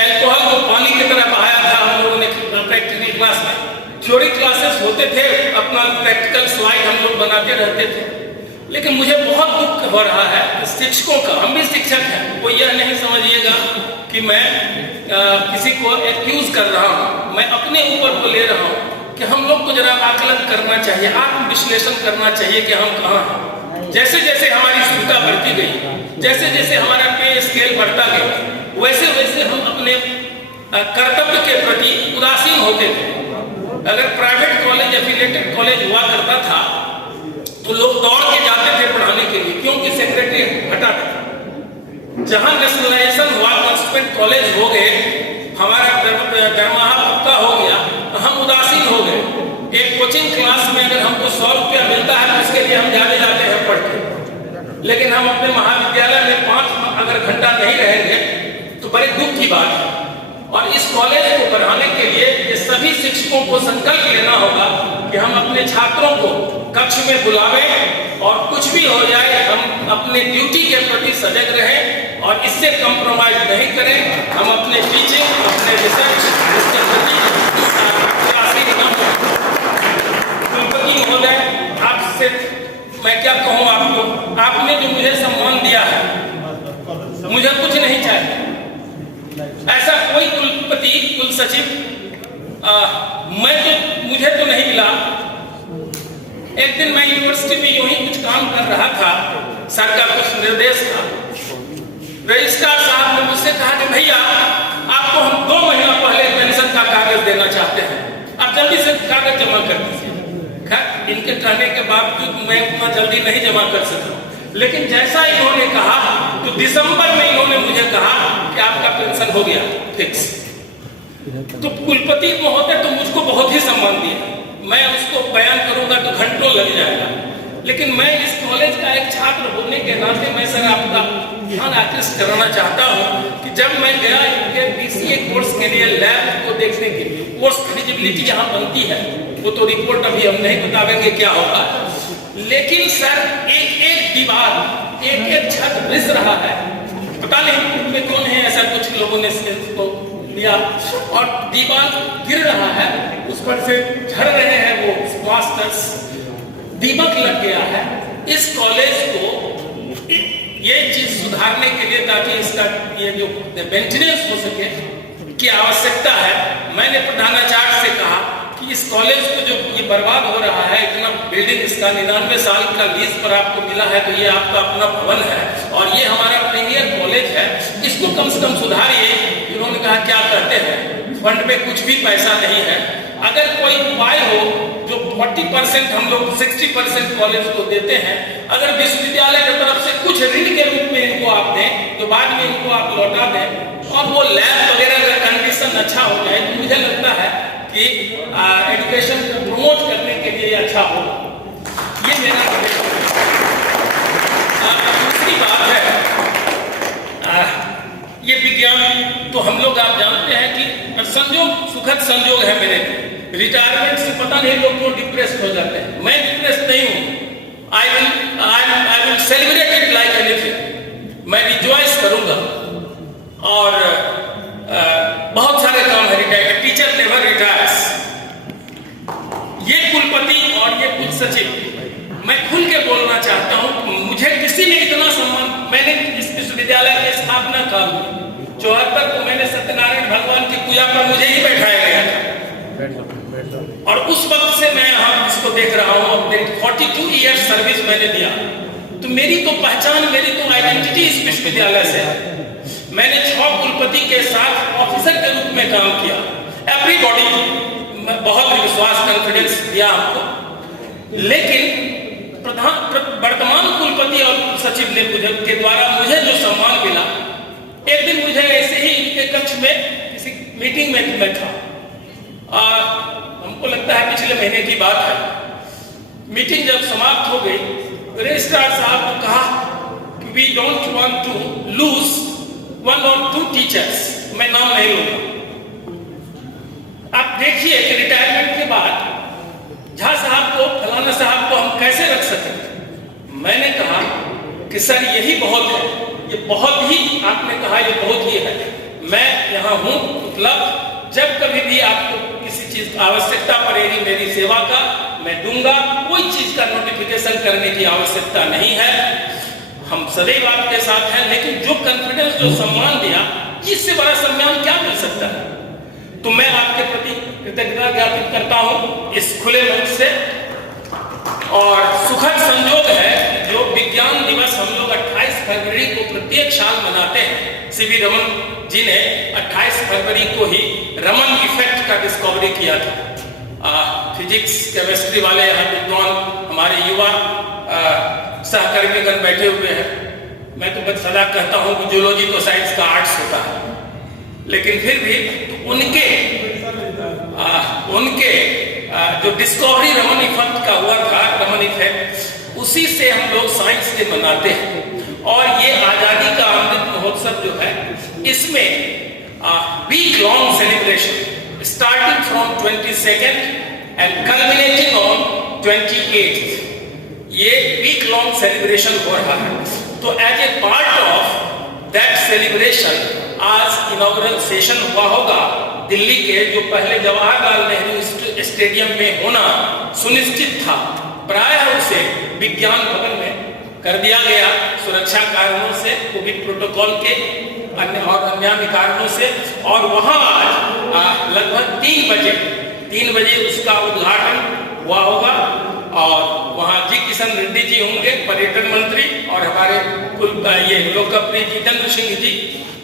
एल्कोहल को पानी की तरह बहाया था हम लोगों ने प्रैक्टिकल क्लास में। थ्योरी क्लासेस होते थे, अपना प्रैक्टिकल स्लाइड हम लोग बनाते रहते थे। लेकिन मुझे बहुत दुख हो रहा है शिक्षकों का, हम भी शिक्षक हैं, वो यह नहीं समझिएगा कि मैं किसी को एक्यूज कर रहा हूँ, मैं अपने ऊपर को ले रहा हूँ कि हम लोग को जरा आकलन करना चाहिए, आत्मविश्लेषण करना चाहिए कि हम कहाँ हैं। जैसे जैसे हमारी सुविधा बढ़ती गई, जैसे जैसे हमारा पे स्केल बढ़ता गया, वैसे वैसे हम अपने कर्तव्य के प्रति उदासीन होते थे। अगर प्राइवेट कॉलेज, एफिलिएटेड कॉलेज हुआ करता था तो लोग दौड़ के जाते थे पढ़ाने के लिए, क्योंकि सेक्रेटरी हटा था। जहां नेशनलाइजेशन हुआ, कॉन्स्टिट्यूएंट कॉलेज हो गए, हमारा दरमाहा पक्का हो गया, तो हम उदासीन हो गए। एक कोचिंग क्लास में अगर हमको 100 रुपया मिलता है तो इसके लिए हम जाते हैं पढ़ के, लेकिन हम अपने महाविद्यालय में 5 अगर घंटा नहीं रहेंगे तो बड़े दुख की बात है। और इस कॉलेज को बढ़ाने के लिए ये सभी शिक्षकों को संकल्प लेना होगा कि हम अपने छात्रों को कक्ष में बुलावें और कुछ भी हो जाए हम अपने ड्यूटी के प्रति सजग रहें और इससे कंप्रोमाइज नहीं करें। हम अपने टीचिंग, अपने रिसर्च, इसके प्रति कुलपति महोदय, आपसे मैं क्या कहूँ आपको, आपने जो मुझे सम्मान दिया है, मुझे कुछ नहीं चाहिए। ऐसा कोई कुलपति, कुल सचिव मुझे तो नहीं मिला। एक दिन मैं यूनिवर्सिटी में यूं ही कुछ काम कर रहा था, सर का कुछ निर्देश था, रजिस्ट्रार साहब ने मुझसे कहा कि भैया आप जल्दी से कागज जमा कर दीजिए। खैर इनके कहने के बावजूद मैं उतना जल्दी नहीं जमा कर सका, लेकिन जैसा इन्होंने कहा तो दिसंबर में इन्होंने मुझे कहा कि आपका पेंशन हो गया फिक्स। तो कुलपति महोदय तो मुझको बहुत ही सम्मान दिया, मैं उसको बयान करूंगा तो घंटों लग जाएगा, लेकिन मैं इस कॉलेज का एक छात्र होने के नाते मैं सर आपका ध्यान आकृष्ट कराना चाहता हूं कि जब मैं गया इनके बीसीए कोर्स के लिए लैब को देखने के लिए, कोर्स एलिजिबिलिटी यहाँ बनती है, वो तो रिपोर्ट अभी हम नहीं बतावेंगे क्या होगा, लेकिन सर एक एक दीवार एक एक छत रिस रहा है, पता नहीं उनमें कौन है, ऐसा कुछ लोगों ने इसको लिया और दीवार गिर रहा है, उस पर से झड़ रहे हैं वो प्लास्टर्स, दीमक लग गया है। इस कॉलेज को ये चीज सुधारने के लिए ताकि इसका ये जो मेंटेनेंस हो सके की आवश्यकता है। मैंने प्रधानाचार्य से कहा कि इस कॉलेज को जो ये बर्बाद हो रहा है, इतना बिल्डिंग इसका 99 साल का लीज पर आपको मिला है, तो ये आपका अपना भवन है और ये हमारा प्रीमियर कॉलेज है, इसको कम से कम सुधारिए। उन्होंने कहा क्या कहते हैं, फंड में कुछ भी पैसा नहीं है, अगर कोई उपाय हो जो 40% हम लोग 60% कॉलेज को देते हैं, अगर विश्वविद्यालय की तरफ से कुछ ऋण के रूप में इनको आप दें तो बाद में इनको आप लौटा दें और वो लैब वगैरह का कंडीशन अच्छा हो जाए, तो मुझे लगता है कि एजुकेशन को प्रमोट करने के लिए अच्छा हो। ये मेरा दूसरी बात है, ये विज्ञान तो हम लोग आप जानते हैं कि संजोग, सुखद संजोग है मेरे, रिटायरमेंट से पता नहीं लोग क्यों डिप्रेस्ड हो जाते हैं, मैं डिप्रेस्ड नहीं हूँ। I will celebrate it like anything, मैं रिजॉइस करूंगा और बहुत सारे काम है, रिटायर टीचर नेवर रिटायर्स। ये कुलपति और ये कुल सचिव मैं खुल के बोलना चाहता हूं, मुझे किसी ने इतना सम्मान, मैंने इस विश्वविद्यालय की स्थापना का 74 को मैंने सत्यनारायण भगवान की पूजा पर मुझे ही बैठाया गया था और उस वक्त से मैं यहाँ इसको देख रहा हूँ, 42 ईयर्स सर्विस मैंने दिया, तो मेरी तो पहचान, मेरी तो आइडेंटिटी इस विश्वविद्यालय से है। मैंने 6 कुलपति के साथ ऑफिसर के रूप में काम किया, एवरीबॉडी बहुत विश्वास कॉन्फिडेंस दिया हमको, लेकिन वर्तमान कुलपति और सचिव ने के द्वारा मुझे जो सम्मान मिला, एक दिन मुझे ऐसे ही इनके कक्ष में किसी मीटिंग में मैं था, हमको लगता है पिछले महीने की बात है, मीटिंग जब समाप्त हो गई, रजिस्ट्रार साहब को कहा कि we don't want to lose 1 or 2 teachers, मैं नाम नहीं लूंगा। आप देखिए कि रिटायरमेंट के बाद झा साहब को, फलाना साहब को हम कैसे रख सकें। मैंने कहा कि सर यही बहुत है, ये बहुत ही, आपने कहा ये बहुत ही है, मैं यहाँ हूँ उपलब्ध, जब कभी भी आपको किसी चीज की आवश्यकता पड़ेगी मेरी सेवा का मैं दूंगा, कोई चीज का नोटिफिकेशन करने की आवश्यकता नहीं है, हम सदैव आपके साथ हैं। लेकिन जो कॉन्फिडेंस, जो सम्मान दिया, इससे बड़ा सम्मान क्या मिल सकता है। तो मैं आपके प्रति कृतज्ञता ज्ञापित करता हूं इस खुले मंच से, और सुखद संयोग है जो विज्ञान दिवस हम लोग 28 फरवरी को प्रत्येक साल मनाते हैं। सीवी रमन जी ने 28 फरवरी को ही रमन इफेक्ट का डिस्कवरी किया था। फिजिक्स केमिस्ट्री वाले यहाँ विद्वान हमारे युवा सहकर्मीगण बैठे हुए हैं, मैं तो बस सदा कहता हूँ कि जूलॉजी तो साइंस का आर्ट्स होता है, लेकिन फिर भी उनके जो डिस्कवरी रमन इफेक्ट का हुआ था, रमन इफेक्ट, उसी से हम लोग साइंस डे मनाते हैं। और ये आजादी का अमृत महोत्सव जो है, इसमें week long celebration starting from 22nd and culminating on 28th, ये वीक लॉन्ग सेलिब्रेशन हो रहा है। तो as a part of that celebration आज इनॉग्रल सेशन हुआ होगा दिल्ली के, जो पहले जवाहरलाल नेहरू स्टेडियम में होना सुनिश्चित था, प्रायः उसे विज्ञान भवन में कर दिया गया सुरक्षा कारणों से, कोविड प्रोटोकॉल के अन्य और अन्य कारणों से, और वहां आज लगभग 3 बजे उसका उद्घाटन हुआ होगा। और वहाँ जी किशन रेड्डी जी होंगे पर्यटन मंत्री, और हमारे ये लोकप्रिय जितेंद्र सिंह जी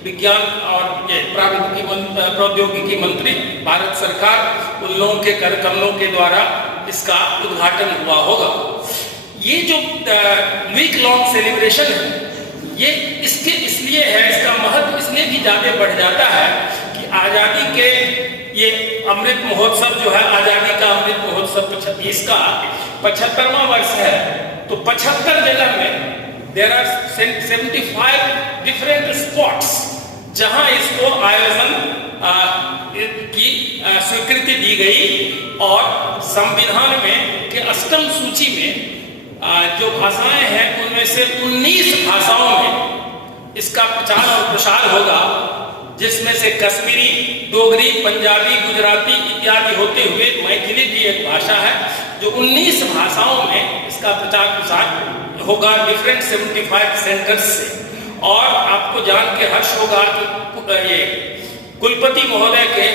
विज्ञान और ये प्रौद्योगिकी मंत्री भारत सरकार, उन लोगों के कार्यक्रमों के द्वारा इसका उद्घाटन हुआ होगा। ये जो वीक लॉन्ग सेलिब्रेशन है ये इसलिए है, इसका महत्व इसलिए भी ज़्यादा बढ़ जाता है कि आज़ादी के ये अमृत महोत्सव जो है, आज़ादी का अमृत महोत्सव इसका 75वां वर्ष है। तो 75 जगह में देयर आर 75 डिफरेंट स्पॉट्स जहां इसको आयोजन की स्वीकृति दी गई, और संविधान में के अष्टम सूची में जो भाषाएं हैं उनमें से 19 भाषाओं में इसका प्रचार और प्रसार होगा, जिसमें से कश्मीरी, डोगरी, पंजाबी, गुजराती इत्यादि होते हुए मैथिली भी एक भाषा है, जो 19 भाषाओं में इसका प्रचार प्रसार होगा डिफरेंट 75 सेंटर्स से। और आपको जान के हर्ष होगा कि ये कुलपति महोदय के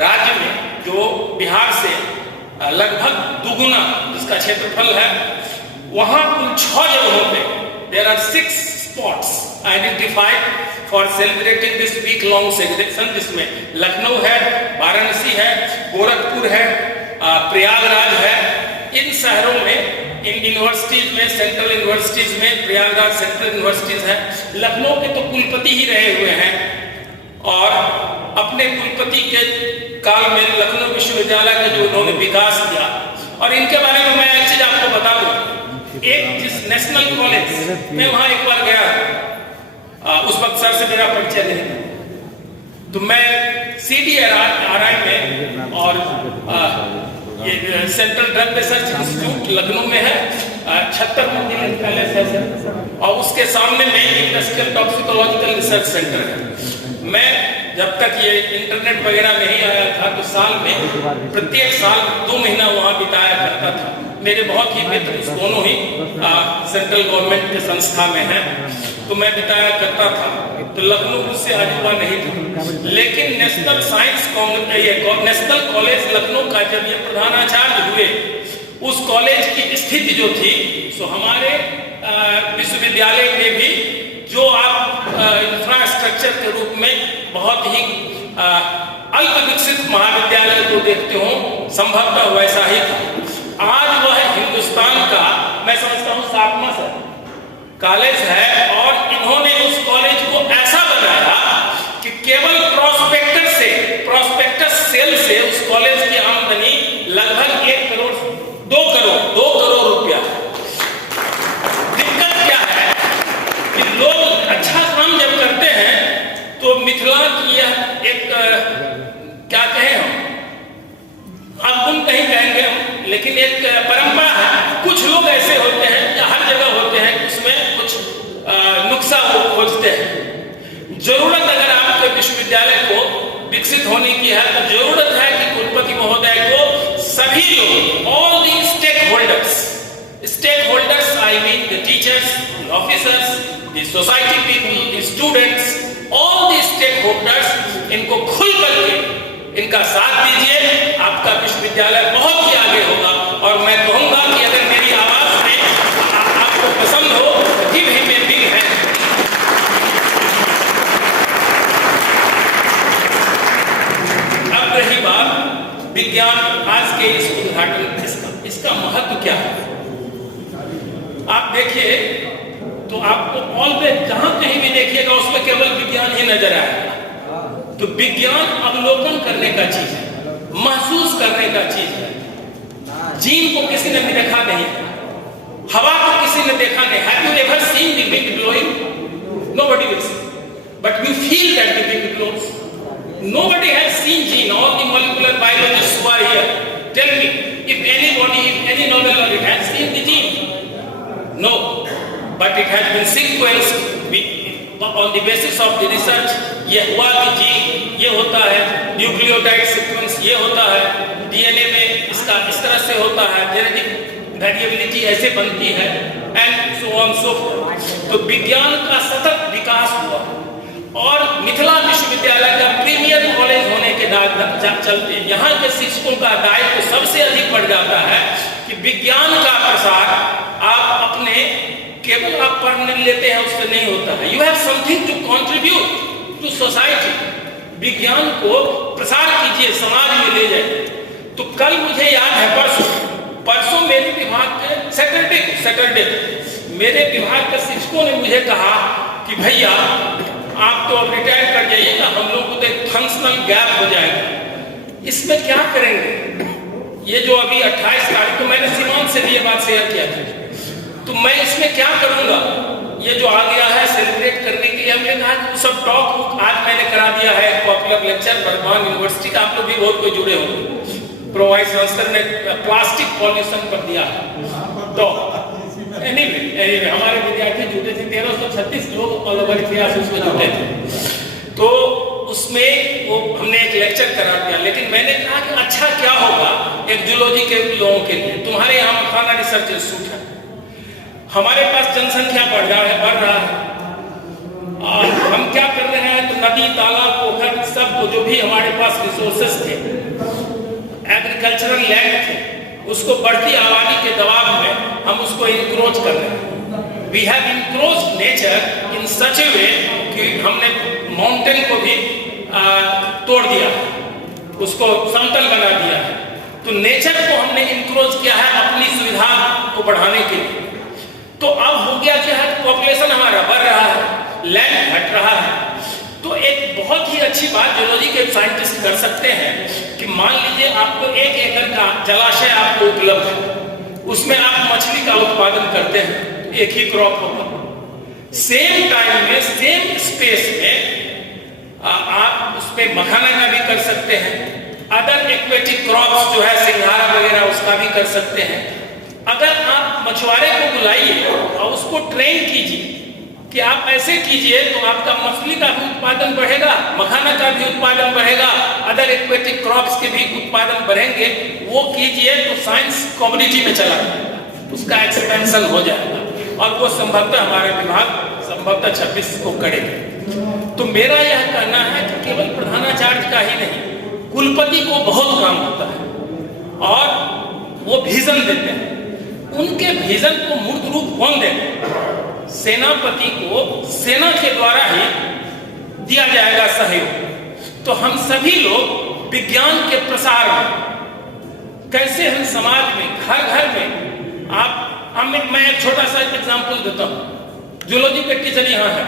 राज्य में जो बिहार से लगभग दुगुना जिसका क्षेत्रफल है, वहां कुल 6 जगहों पे there are 6 spots identified for celebrating this week long celebration, जिसमें लखनऊ है, वाराणसी है, गोरखपुर है, प्रयागराज है। इन शहरों में, इन यूनिवर्सिटीज में, सेंट्रल यूनिवर्सिटीज में, प्रयागराज सेंट्रल यूनिवर्सिटीज है। लखनऊ के तो कुलपति ही रहे हुए हैं, और अपने कुलपति के काल में लखनऊ विश्वविद्यालय का जो उन्होंने विकास किया। और इनके बारे में मैं एक चीज आपको बता दूं, एक जिस नेशनल कॉलेज में वहां एक बार गया, उस वक्त सर से मेरा परिचय नहीं था, तो मैं CDRI में और ये central drug research institute Lucknow में है, 76 मंजिल पैलेस है सर, और उसके सामने में इंडस्ट्रियल टॉक्सिकोलॉजिकल रिसर्च सेंटर है। मैं जब तक ये इंटरनेट वगैरह नहीं आया था तो साल में प्रत्येक साल 2 महीना वहाँ बिताया करता था। मेरे बहुत ही मित्र दोनों ही सेंट्रल गवर्नमेंट के संस्था में हैं, तो मैं बिताया करता था। तो लखनऊ मुझसे अजूबा नहीं था, लेकिन national science national college Lucknow का जब ये प्रधानाचार्य हुए, उस कॉलेज की स्थिति जो थी, सो हमारे विश्वविद्यालय में भी जो आप इंफ्रास्ट्रक्चर के रूप में बहुत ही अल्प विकसित महाविद्यालय को देखते हो, संभवतः वैसा ही था। आज वह हिंदुस्तान का, मैं समझता हूँ 7वां कॉलेज है, और इन्होंने उस कॉलेज को ऐसा बनाया कि केवल प्रोस्पेक्टस सेल से उस कॉलेज की आमदनी लगभग 1 करोड़ 2 करोड़ रुपया। दिक्कत क्या है कि लोग अच्छा काम जब करते हैं तो मिथिला की यह एक क्या कहें हम, अब तुम कहीं कहेंगे हम, लेकिन एक परंपरा है। कुछ लोग ऐसे होते हैं, हर जगह होते हैं, उसमें कुछ नुक्सा वो खोजते हैं। जरूरत अगर आपके विश्वविद्यालय को विकसित होने की है तो जरूरत है कि कुलपति महोदय को सभी लोग, all the stakeholders I mean the teachers, the officers, the society people, the students, all the stakeholders, इनको खुल करके इनका साथ दीजिए, आपका विश्वविद्यालय बहुत ही आगे होगा। और मैं कहूंगा कि अगर मेरी आवाज में आपको पसंद हो तो give him a big hand. अब रही बात विज्ञान, आज के इस उद्घाटन, इसका महत्व क्या है। आप देखिए तो आपको ऑलवेज जहां कहीं भी देखिएगा उसमें केवल विज्ञान ही नजर आएगा। तो विज्ञान अवलोकन करने का चीज है, महसूस करने का चीज है। जीन को किसी ने भी देखा नहीं, हवा को किसी ने देखा नहीं। Have you ever seen the wind blowing? Nobody will see, but you feel that the wind blows. Nobody has seen gene. All the molecular biologists who are here, tell me if anybody, if any Nobel laureate has seen the gene. No, but it has been sequenced on the basis of the research. ये हुआ कि gene ये होता है, nucleotide sequence ये होता है, DNA में इसका इस तरह से होता है, जेनेटिक वेरिएबिलिटी ऐसे बनती है, and so on so fourth. तो विज्ञान का सतत विकास हुआ, और मिथिला विश्वविद्यालय का प्रीमियर कॉलेज होने के चलते यहाँ के शिक्षकों का दायित्व सबसे अधिक बढ़ जाता है कि विज्ञान का प्रसार आप अपने केवल आप पढ़ लेते हैं उससे नहीं होता है। You have something to contribute to society. विज्ञान को प्रसार कीजिए, समाज में ले जाइए। तो कल मुझे याद है परसों मेरे विभाग के सैटरडे मेरे विभाग के शिक्षकों ने मुझे कहा कि भैया आप तो अब रिटायर कर जाइएगा, हम लोग को तो एक फंक्शनल गैप हो जाएगा। इसमें क्या करेंगे? ये जो अभी 28 तारीख को मैंने सीमान से भी ये बात शेयर किया था, तो मैं इसमें क्या करूंगा? ये जो आ गया है सेलिब्रेट करने के लिए, हमने कहा कि सब टॉक बुक आज मैंने करा दिया है, पॉपुलर लेक्चर बर्धमान यूनिवर्सिटी का, आप लोग भी बहुत कोई जुड़े होंगे। प्रोवाइस संस्था ने प्लास्टिक पॉल्यूशन पर दिया है। तो एनीवे हमारे विद्यार्थी जुटे थे, 1336 लोग ऑल ओवर इंडिया से उसमें जुटे थे। तो उसमें वो हमने एक लेक्चर करा दिया, लेकिन मैंने कहा कि अच्छा क्या होगा एक जूलॉजी के लोगों के लिए। तुम्हारे यहाँ मखाना रिसर्च इंस्टीट्यूट है, हमारे पास जनसंख्या बढ़ रहा है और हम क्या कर रहे हैं, तो नदी तालाब पोखर सब जो भी हमारे पास रिसोर्सेस थे, एग्रीकल्चरल लैंड थे, उसको बढ़ती आबादी के दबाव में हम उसको इंक्रोच कर रहे हैं। वी हैव इंक्रोच्ड नेचर इन सच ए वे कि हमने माउंटेन को भी तोड़ दिया, उसको समतल बना दिया है। तो नेचर को हमने इंक्रोच किया है अपनी सुविधा को बढ़ाने के लिए। तो अब हो गया क्या है, पॉपुलेशन हमारा बढ़ रहा है, लैंड घट रहा है। तो एक बहुत ही अच्छी बात जूलॉजी के साइंटिस्ट कर सकते हैं कि मान लीजिए आपको 1 एकड़ का जलाशय आपको उपलब्ध है, उसमें आप मछली का उत्पादन करते हैं, एक ही क्रॉप होगा। सेम टाइम में सेम स्पेस में आप उसमें मखाना का भी कर सकते हैं, अदर एक्वेटिक क्रॉप्स जो है सिंघाड़ा वगैरह उसका भी कर सकते हैं। अगर आप मछुआरे को बुलाइए और उसको ट्रेन कीजिए कि आप ऐसे कीजिए तो आपका मछली का भी उत्पादन बढ़ेगा, मखाना का भी उत्पादन बढ़ेगा, अदर एक्वेटिक क्रॉप्स के भी उत्पादन बढ़ेंगे, वो कीजिए तो साइंस कम्युनिटी में चला जाएगा, उसका एक्सपेंशन हो जाएगा और वो संभवतः हमारे विभाग संभवतः 26 को करेगा। तो मेरा यह कहना है कि केवल प्रधानाचार्य का ही नहीं, कुलपति को बहुत काम होता है और वो विजन देते हैं। उनके विजन को मूर्त रूप कौन देगा? सेनापति को सेना के द्वारा ही दिया जाएगा सहयोग। तो हम सभी लोग विज्ञान के प्रसार में कैसे हम समाज में घर घर में मैं एक छोटा सा एग्जांपल देता हूं। जूलॉजी के टीचर यहाँ है,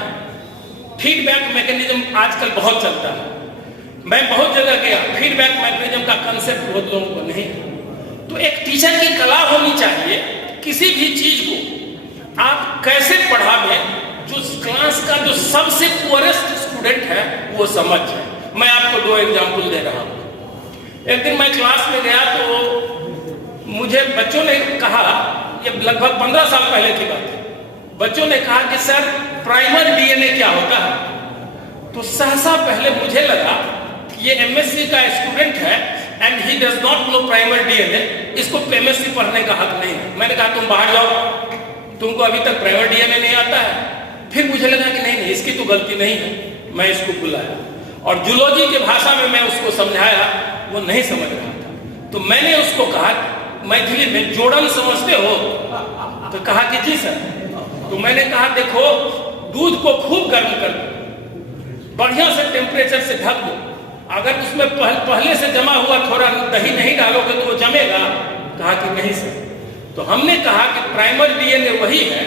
फीडबैक मैकेनिज्म आजकल बहुत चलता है, मैं बहुत जगह गया, फीडबैक मैकेनिज्म का कंसेप्ट बहुत लोगों को नहीं है। तो एक टीचर की कला होनी चाहिए, किसी भी चीज को आप कैसे पढ़ावें जो क्लास का जो सबसे पुअरेस्ट स्टूडेंट है वो समझ जाए। मैं आपको 2 एग्जांपल दे रहा हूं। एक दिन मैं क्लास में गया तो मुझे बच्चों ने कहा, ये लगभग 15 साल पहले की बात है, बच्चों ने कहा कि सर प्राइमर डीएनए क्या होता है? तो सहसा पहले मुझे लगा कि ये एमएससी का स्टूडेंट है and he does not know primer DNA, इसको एमएससी पढ़ने का हक नहीं है। मैंने कहा तुम बाहर जाओ, तुमको अभी तक प्राइमर डीएनए नहीं आता है। फिर मुझे लगा कि नहीं इसकी तो गलती नहीं है, मैं इसको बुलाया और जूलॉजी की भाषा में मैं उसको समझाया, वो नहीं समझ रहा था। तो मैंने उसको कहा मैथिली में जोड़न समझते हो? तो कहा कि जी सर। तो मैंने कहा देखो दूध को खूब गर्म कर दो, बढ़िया से टेम्परेचर से ढक दो, अगर उसमें पहले से जमा हुआ थोड़ा दही नहीं डालोगे तो वो जमेगा। कहा कि नहीं सर। तो हमने कहा कि प्राइमर डीएनए वही है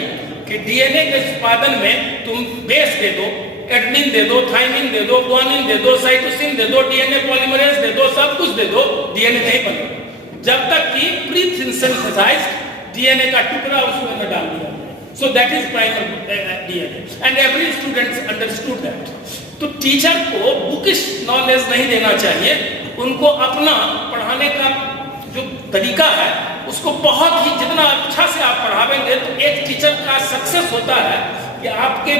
कि डीएनए के उत्पादन में तुम बेस दे दो, एडेनिन दे दो, थाइमिन दे दो, गुआनिन दे दो, साइटोसिन दे दो, डीएनए पॉलीमरेज दे दो, सब कुछ दे दो, डीएनए नहीं बनेगा जब तक कि प्री सिंथेसाइज्ड डीएनए का टुकड़ा उसमें न डाल दिया। So that is primer DNA and every student understood that. तो टीचर को बुकिश नॉलेज नहीं देना चाहिए, उनको अपना पढ़ाने का जो तरीका है उसको बहुत ही जितना अच्छा से आप पढ़ावेंगे तो एक टीचर का सक्सेस होता है कि आपके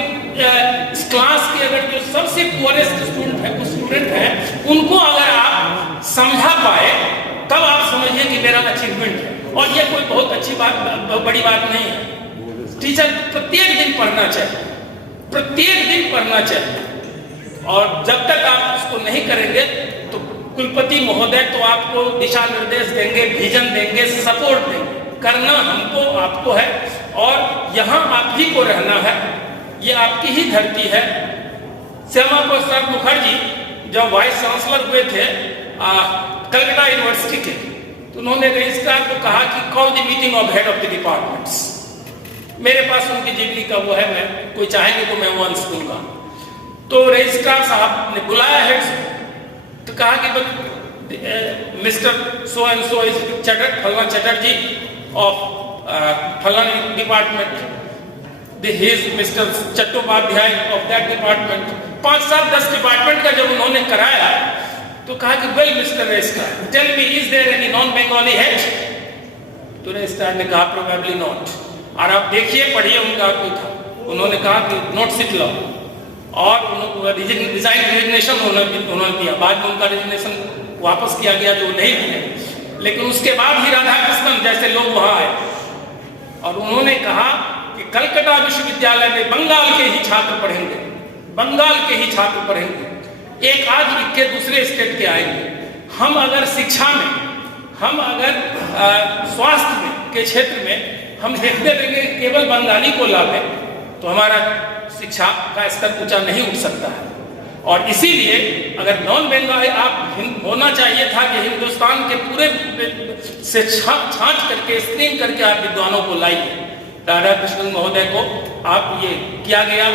इस क्लास के अगर जो सबसे पुअरेस्ट स्टूडेंट है उनको अगर आप समझा पाए तब आप समझिए कि मेरा अचीवमेंट है। और ये कोई बहुत अच्छी बात बड़ी बात नहीं है। टीचर प्रत्येक दिन पढ़ना चाहिए, प्रत्येक दिन पढ़ना चाहिए और जब तक आप उसको नहीं करेंगे तो कुलपति महोदय तो आपको दिशा निर्देश देंगे, विजन देंगे, सपोर्ट देंगे। करना हमको आपको है और यहाँ आप ही को रहना है, ये आपकी ही धरती है। श्यामा प्रसाद मुखर्जी जब वाइस चांसलर हुए थे कलकत्ता यूनिवर्सिटी के, तो उन्होंने रजिस्ट्रार को कहा कि call the meeting of head of the departments. मेरे पास उनकी जीवनी का वो है, मैं कोई चाहेंगे तो मैं वो अंश दूंगा। तो रजिस्ट्रार साहब ने बुलाया हेड्स, तो कहा कि mister so and so is फलाना चटर्जी ऑफ फलाना department, he is mister Chattopadhyay of that department. 5, 7, 10 department का जब उन्होंने कराया तो कहा कि well mister registrar tell me is there any non Bengali head? तो रजिस्ट्रार ने कहा प्रोबेबली नॉट। और आप देखिए, पढ़िए उनका कोई था, उन्होंने कहा कि नोट सिट लो, और रिजाइन रेजिग्नेशन उन्होंने दिया। बाद में उनका रेजिग्नेशन वापस किया गया जो नहीं दिया, लेकिन उसके बाद ही राधाकृष्णन जैसे लोग वहां आए और उन्होंने कहा कि कलकत्ता विश्वविद्यालय में बंगाल के ही छात्र पढ़ेंगे, बंगाल के ही छात्र पढ़ेंगे, एक आध इक्के दूसरे स्टेट के आएंगे। हम अगर शिक्षा में, हम अगर स्वास्थ्य में के क्षेत्र में हम देखते रहेंगे केवल बंगाली को लाभे, तो हमारा शिक्षा का स्तर ऊंचा नहीं उठ सकता है। और इसीलिए अगर नॉन बंगाली आप होना चाहिए था कि हिंदुस्तान के पूरे से छांट करके, स्क्रीन करके आप विद्वानों को लाइए। राधाकृष्णन महोदय को आप ये किया गया,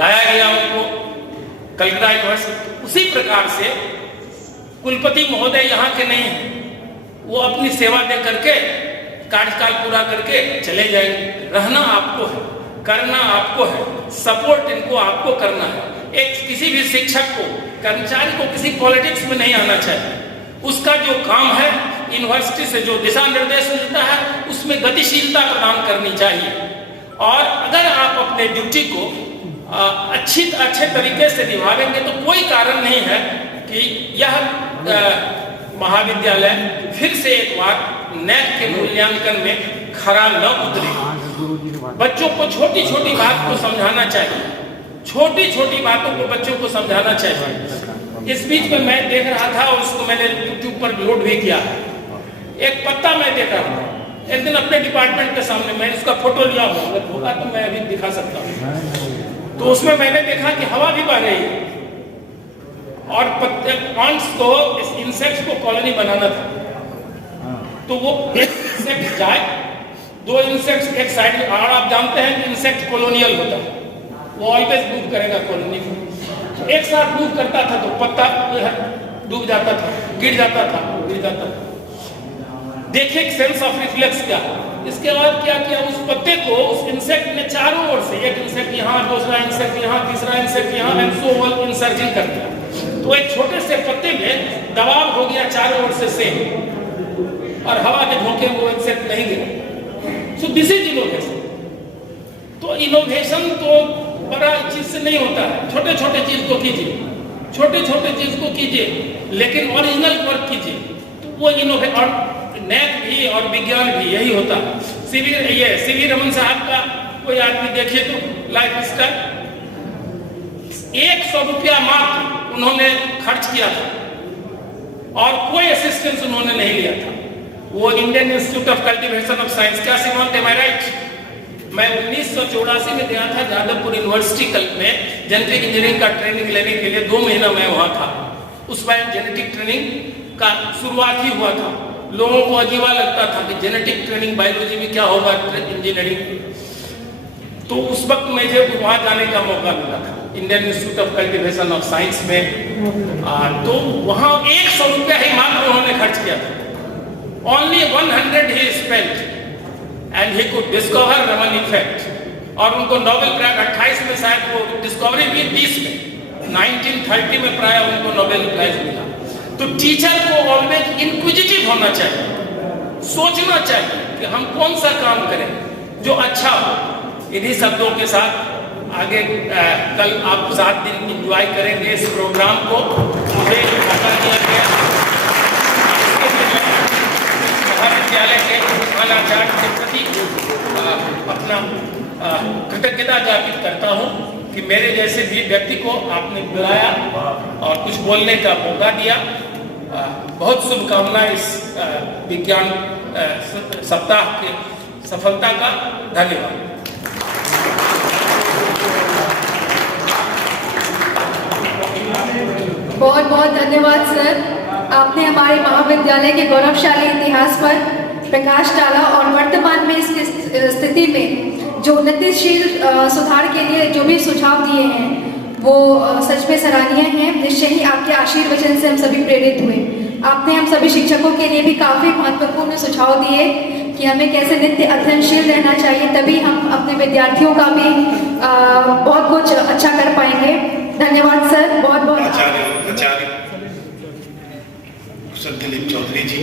लाया गया उनको कलकत्ता यूनिवर्सिटी। उसी प्रकार से कुलपति महोदय यहाँ के नहीं हैं, वो अपनी सेवा दे करके कार्यकाल पूरा करके चले जाएंगे। रहना आपको है, करना आपको है, सपोर्ट इनको आपको करना है। एक किसी भी शिक्षक को, कर्मचारी को किसी पॉलिटिक्स में नहीं आना चाहिए। उसका जो काम है, यूनिवर्सिटी से जो दिशा निर्देश मिलता है, उसमें गतिशीलता प्रदान करनी चाहिए। और अगर आप अपने ड्यूटी को अच्छे तरीके से निभावेंगे तो कोई कारण नहीं है कि यह महाविद्यालय फिर से एक बार नेक के मूल्यांकन में खरा न उतरे। बच्चों को छोटी छोटी बात को समझाना चाहिए, छोटी छोटी बातों को बच्चों को समझाना चाहिए। इस बीच में मैं देख रहा था और उसको मैंने यूट्यूब पर लोड भी किया। एक पत्ता मैं देख रहा था एक दिन अपने डिपार्टमेंट के सामने, मैं उसका फोटो लिया हूँ, अगर होगा तो मैं अभी दिखा सकता हूँ। तो उसमें मैंने देखा कि हवा भी बह रही है और प्लांट्स को, इस इंसेक्ट्स को कॉलोनी बनाना था। तो वो एक इंसेक्ट जाए, 2 इंसेक्ट्स एक साइड में, और आप जानते हैं कि इंसेक्ट कॉलोनियल होता है, वो ऑलवेज मूव करेगा कॉलोनी में। एक साथ मूव करता था तो पत्ता डूब जाता था, गिर जाता था, गिर जाता था। देखिए सेंस ऑफ रिफ्लेक्स क्या। इसके बाद क्या किया, उस पत्ते को उस इंसेक्ट ने चारों ओर से, एक इंसेक्ट यहाँ, दूसरा इंसेक्ट यहाँ, तीसरा इंसेक्ट यहाँ, एंड सो ऑन इंसर्जिंग कर दिया। तो एक छोटे से पत्ते में दबाव हो गया चारों ओर से सेम, और हवा के झोंके में वो इंसेक्ट नहीं गिरा। So this is innovation. तो इनोवेशन तो बड़ा चीज से नहीं होता है, छोटे छोटे चीज को कीजिए, छोटे छोटे चीज को कीजिए, लेकिन ओरिजिनल वर्क कीजिए। तो वो इनोवेशन, और नेक भी और विज्ञान भी यही होता है। सीवी रमन साहब का कोई आदमी देखिए तो लाइफ स्टाइल, 100 रुपया मात्र उन्होंने खर्च किया था और कोई असिस्टेंस उन्होंने नहीं लिया था। वो Indian institute of cultivation of science, क्या सीमांत, एम आई राइट? मैं 1984 में गया था जादवपुर यूनिवर्सिटी में जेनेटिक इंजीनियरिंग का ट्रेनिंग लेने के लिए। 2 महीना मैं वहाँ था। उस टाइम जेनेटिक ट्रेनिंग का शुरुआत ही हुआ था। लोगों को अजीबा लगता था कि जेनेटिक ट्रेनिंग बायोलॉजी में क्या होगा, इंजीनियरिंग। तो उस वक्त मुझे वहाँ जाने का मौका मिला था Indian institute of cultivation of science में। तो वहाँ 100 रुपया ही मात्र उन्होंने खर्च किया था। Only 100 he spent and he could discover Raman effect. और उनको नोबेल प्राइज 28 में शायद वो डिस्कवरी हुई, 30 में 1930 में प्राय उनको नोबेल प्राइज मिला। तो टीचर को ऑलवेज इंक्विजिटिव होना चाहिए, सोचना चाहिए कि हम कौन सा काम करें जो अच्छा हो। इन्हीं शब्दों के साथ आगे कल आप 7 दिन एंजॉय करेंगे इस प्रोग्राम को। मुझे मौका दिया गया, महाविद्यालय के प्रधानाचार्य के प्रति अपना कृतज्ञता ज्ञापित करता हूँ कि मेरे जैसे भी व्यक्ति को आपने बुलाया और कुछ बोलने का मौका दिया। बहुत शुभकामनाएं इस विज्ञान सप्ताह के सफलता का। धन्यवाद। बहुत बहुत धन्यवाद सर, आपने हमारे महाविद्यालय के गौरवशाली इतिहास पर प्रकाश डाला और वर्तमान में इसकी स्थिति में जो उन्नतिशील सुधार के लिए जो भी सुझाव दिए हैं वो सच में सराहनीय हैं। निश्चय ही आपके आशीर्वचन से हम सभी प्रेरित हुए। आपने हम सभी शिक्षकों के लिए भी काफ़ी महत्वपूर्ण सुझाव दिए कि हमें कैसे नित्य अध्ययनशील रहना चाहिए, तभी हम अपने विद्यार्थियों का भी बहुत कुछ अच्छा कर पाएंगे। धन्यवाद सर, बहुत बहुत। आचार्य कुशल दिलीप चौधरी जी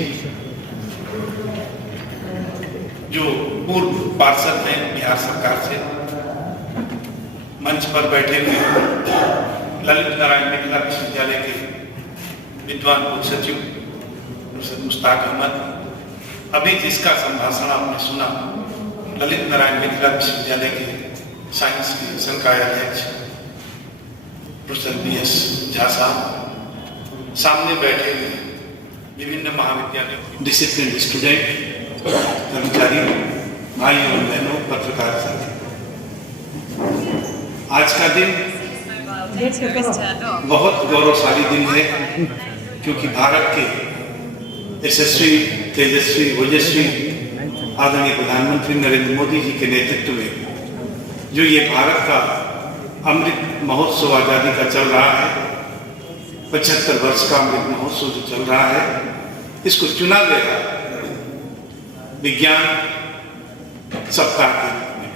जो पूर्व पार्षद हैं बिहार सरकार से, मंच पर बैठे हुए ललित नारायण मिथिला विश्वविद्यालय के विद्वान कुल सचिव प्रोफेसर मुश्ताक अहमद, अभी जिसका संभाषण आपने सुना ललित नारायण मिथिला विश्वविद्यालय के साइंस के संकाय अध्यक्ष प्रोफेसर BS झा साहब, सामने बैठे हुए विभिन्न महाविद्यालयों डिसिप्लिन स्टूडेंट, कर्मचारी, भाई और बहनों, पत्रकार साथी, आज का दिन बहुत गौरवशाली दिन है क्योंकि भारत के यशस्वी, तेजस्वी, ओजस्वी आदरणीय प्रधानमंत्री नरेंद्र मोदी जी के नेतृत्व में जो ये भारत का अमृत महोत्सव आजादी का चल रहा है, 75 वर्ष का अमृत महोत्सव जो चल रहा है, इसको चुना गया विज्ञान सप्ताह के रूप में।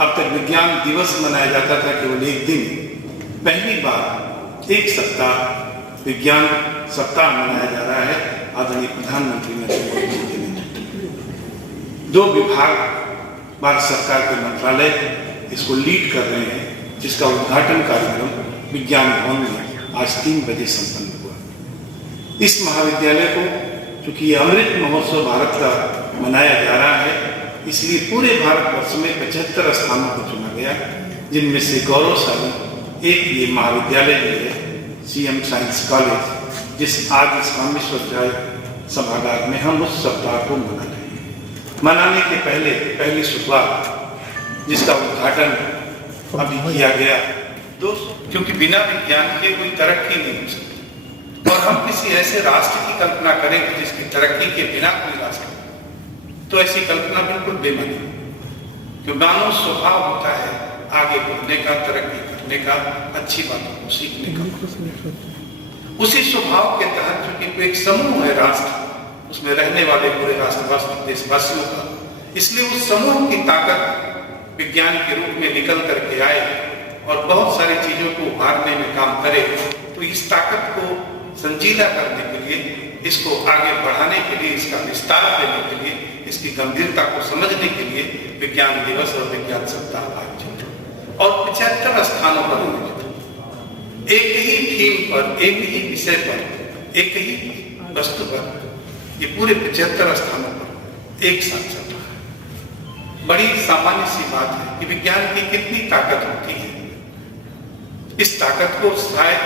अब तक विज्ञान दिवस मनाया जाता था केवल एक दिन, पहली बार एक सप्ताह विज्ञान सप्ताह मनाया जा रहा है आदरणीय प्रधानमंत्री नरेंद्र मोदी जी के नेतृत्व में। 2 विभाग भारत सरकार के मंत्रालय इसको लीड कर रहे हैं, जिसका उद्घाटन कार्यक्रम विज्ञान भवन में आज 3 बजे संपन्न हुआ। इस महाविद्यालय को क्योंकि ये अमृत महोत्सव भारत का मनाया जा रहा है, इसलिए पूरे भारतवर्ष में 75 स्थानों को चुना गया, जिनमें से गौरवशाली एक ये महाविद्यालय भी है CM साइंस कॉलेज, जिस आज इस कामेश्वर सभागार में हम उस सप्ताह को मना रहे हैं। मनाने के पहले पहली शुरुआत जिसका उद्घाटन अभी किया गया, दोस्तों, क्योंकि बिना विज्ञान के कोई तरक्की नहीं हो सकती और हम किसी ऐसे राष्ट्र की कल्पना करें जिसकी तरक्की के बिना कोई राष्ट्र, तो ऐसी कल्पना बिल्कुल बेमानी, क्योंकि मानव स्वभाव होता है आगे बढ़ने का, तरक्की करने का, अच्छी बातों को सीखने का। उसी स्वभाव के तहत चूंकि एक समूह है राष्ट्र, उसमें रहने वाले पूरे राष्ट्रवासी देशवासियों का, इसलिए उस समूह की ताकत विज्ञान के रूप में निकल करके आए और बहुत सारी चीजों को उभारने में काम करे। तो इस ताकत को संजीदा करने के लिए, इसको आगे बढ़ाने के लिए, इसका विस्तार देने के लिए, इसकी गंभीरता को समझने के लिए विज्ञान दिवस और विज्ञान सप्ताह आयोजित और 75 स्थानों पर एक ही थीम पर, एक ही विषय पर, एक ही वस्तु पर, ये पूरे 75 स्थानों पर एक साथ चल रहा है। बड़ी सामान्य सी बात है कि विज्ञान की कितनी ताकत होती है। इस ताकत को शायद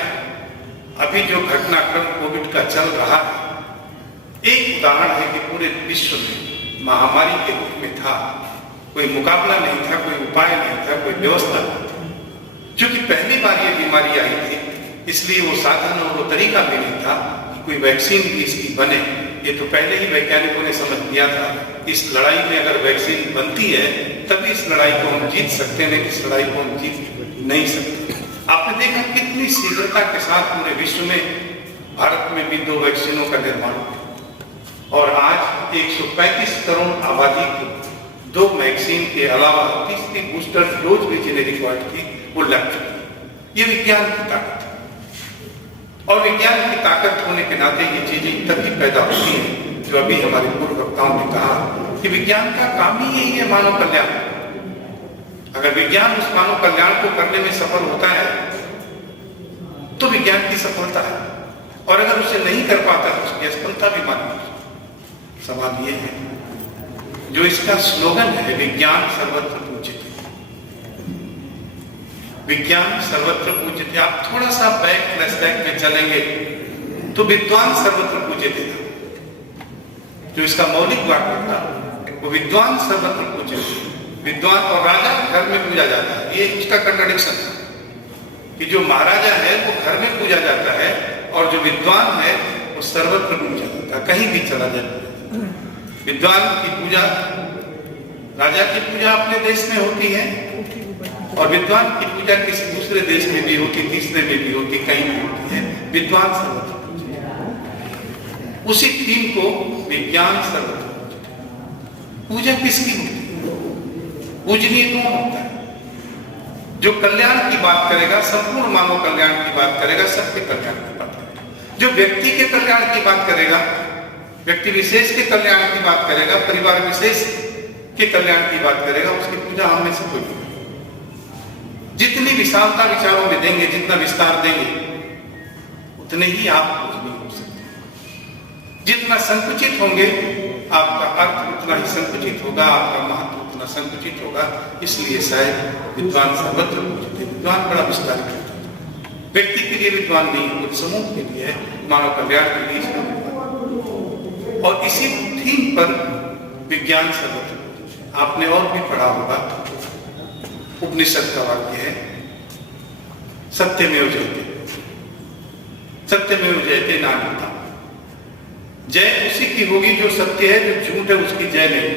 अभी जो घटनाक्रम कोविड का चल रहा है, एक उदाहरण है कि पूरे विश्व में महामारी के रूप में था, कोई मुकाबला नहीं था, कोई उपाय नहीं था, कोई व्यवस्था नहीं थी। क्योंकि पहली बार ये बीमारी आई थी, इसलिए वो साधन और वो तरीका भी नहीं था कि कोई वैक्सीन भी इसकी बने। ये तो पहले ही वैज्ञानिकों ने समझ लिया था कि इस लड़ाई में अगर वैक्सीन बनती है तभी इस लड़ाई को हम जीत सकते हैं, इस लड़ाई को हम जीत नहीं सकते। आपने देखा कितनी शीघ्रता के साथ पूरे विश्व में, भारत में भी 2 वैक्सीनों का निर्माण हुआ और आज 135 करोड़ आबादी की 2 वैक्सीन के अलावा तीसरी बूस्टर डोज भी जिन्हें रिक्वायर्ड थी वो लग चुकी। ये विज्ञान की ताकत है और विज्ञान की ताकत होने के नाते ये चीजें तभी पैदा होती हैं जो अभी हमारे पूर्व वक्ताओं ने कहा कि विज्ञान का काम ही यही है मानव कल्याण। अगर विज्ञान उस मानव कल्याण को करने में सफल होता है तो विज्ञान की सफलता है, और अगर उसे नहीं कर पाता तो उसकी असफलता भी मानी। सवाल ये है, जो इसका स्लोगन है विज्ञान सर्वत्र पूज्यते, विज्ञान सर्वत्र पूज्यते, आप थोड़ा सा बैक फ्लैशबैक में चलेंगे तो विद्वान सर्वत्र पूज्यते था। जो इसका मौलिक वाक्य था वो विद्वान सर्वत्र पूज्यते। विद्वान और राजा घर में पूजा जाता है, ये इसका कंट्राडिक्शन था कि जो महाराजा है वो घर में पूजा जाता है और जो विद्वान है वो सर्वत्र पूजा जाता है, कहीं भी चला जाता है। विद्वान की पूजा, राजा की पूजा अपने देश में होती है और विद्वान की पूजा किसी दूसरे देश में भी होती, तीसरे में भी होती, कहीं भी होती है। विद्वान सर्वत्र पूज्यते। उसी थीम को विज्ञान सर्वत्र पूज्यते। पूजा किसकी होती है? पूजनीय कौन होता है? जो कल्याण की बात करेगा, संपूर्ण मानव कल्याण की बात करेगा, सबके कल्याण की बात करेगा। जो व्यक्ति के कल्याण की बात करेगा, व्यक्ति विशेष के कल्याण की बात करेगा, परिवार विशेष के कल्याण की बात करेगा, उसकी पूजा हम में से कोई नहीं। जितनी विशालता विचारों में देंगे, जितना विस्तार देंगे, उतने ही आप पूजनीय हो सकते हैं। जितना संकुचित होंगे आपका अर्थ उतना ही संकुचित होगा, आपका महत्व उतना संकुचित होगा। इसलिए शायद विद्वान सर्वत्र पूज्यते। विद्वान बड़ा विस्तारित होता है। व्यक्ति के लिए विद्वान नहीं, कुछ समूह के लिए है, मानव कल्याण के लिए विद्वान। और इसी थीम पर विज्ञान सर्वत्र पूज्यते। आपने और भी पढ़ा होगा, उपनिषद का वाक्य है, सत्यमेव जयते। सत्यमेव जयते नान्यथा। जय उसी की होगी जो सत्य है, जो झूठ है उसकी जय नहीं,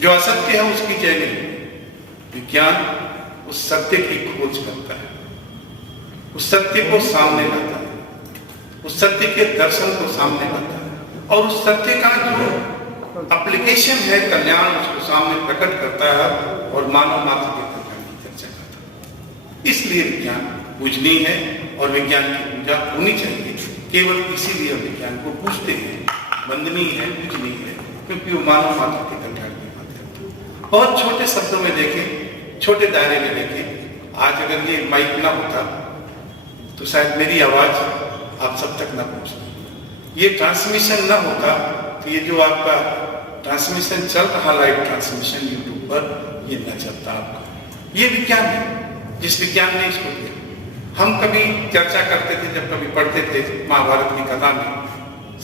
जो असत्य है उसकी जय नहीं। विज्ञान उस सत्य की खोज करता है, उस सत्य को सामने लाता है, उस सत्य के दर्शन को सामने लाता है और उस सत्य का जो एप्लीकेशन है कल्याण, उसको सामने प्रकट करता है और मानव मात्र के कल्याण की चर्चा करता है। इसलिए विज्ञान पूजनीय है और विज्ञान की पूजा होनी चाहिए। केवल इसीलिए हम विज्ञान को पूजते हैं, वंदनीय है, पूजनीय है, क्योंकि वो मानव मात्र के कल्याण की बात करता है। बहुत छोटे शब्दों में देखें, छोटे दायरे में देखें। आज अगर ये माइक ना होता तो शायद मेरी आवाज आप सब तक ना पहुंचती। ये ट्रांसमिशन ना होता तो ये जो आपका ट्रांसमिशन चल रहा, लाइव ट्रांसमिशन यूट्यूब पर, ये न चलता आपका। ये विज्ञान है, जिस विज्ञान ने इसको दिया। हम कभी चर्चा करते थे, जब कभी पढ़ते थे महाभारत की कथा में,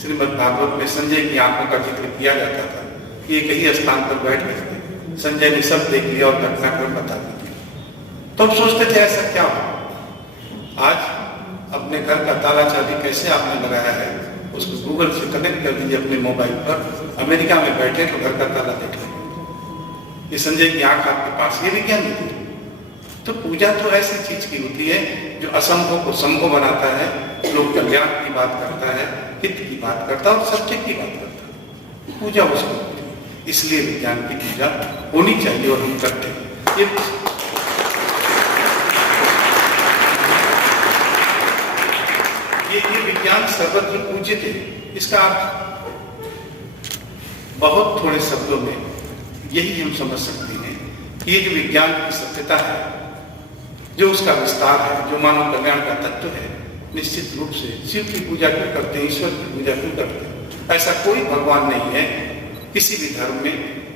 श्रीमद् भागवत में संजय की आंखों का जिक्र किया जाता था कि एक ही स्थान पर बैठ गए थे, संजय ने सब देख लिया और घटनाक्रम बता दिया। तो हम सोचते थे ऐसा क्या हो। आज अपने घर का ताला चाबी कैसे आपने लगाया है, उसको गूगल से कनेक्ट कर दीजिए अपने मोबाइल पर। अमेरिका में बैठे तो घर का ताला देख लेंगे। ये संजय की आंख आपके पास, ये विज्ञान नहीं। तो पूजा तो ऐसी चीज की होती है जो असंभव को संभव बनाता है, लोक कल्याण की बात करता है, हित की बात करता है और सत्य की बात करता है। पूजा उसको होती है। इसलिए विज्ञान की पूजा होनी चाहिए और हम करते हैं। ये विज्ञान सर्वत्र पूज्यते, इसका अर्थ बहुत थोड़े शब्दों में यही हम समझ सकते हैं कि ये जो विज्ञान की सत्यता है, जो उसका विस्तार है, जो मानव कल्याण का तत्व है, निश्चित रूप से शिव की पूजा क्यों करते हैं, ईश्वर की पूजा क्यों करते हैं? ऐसा कोई भगवान नहीं है किसी भी धर्म में,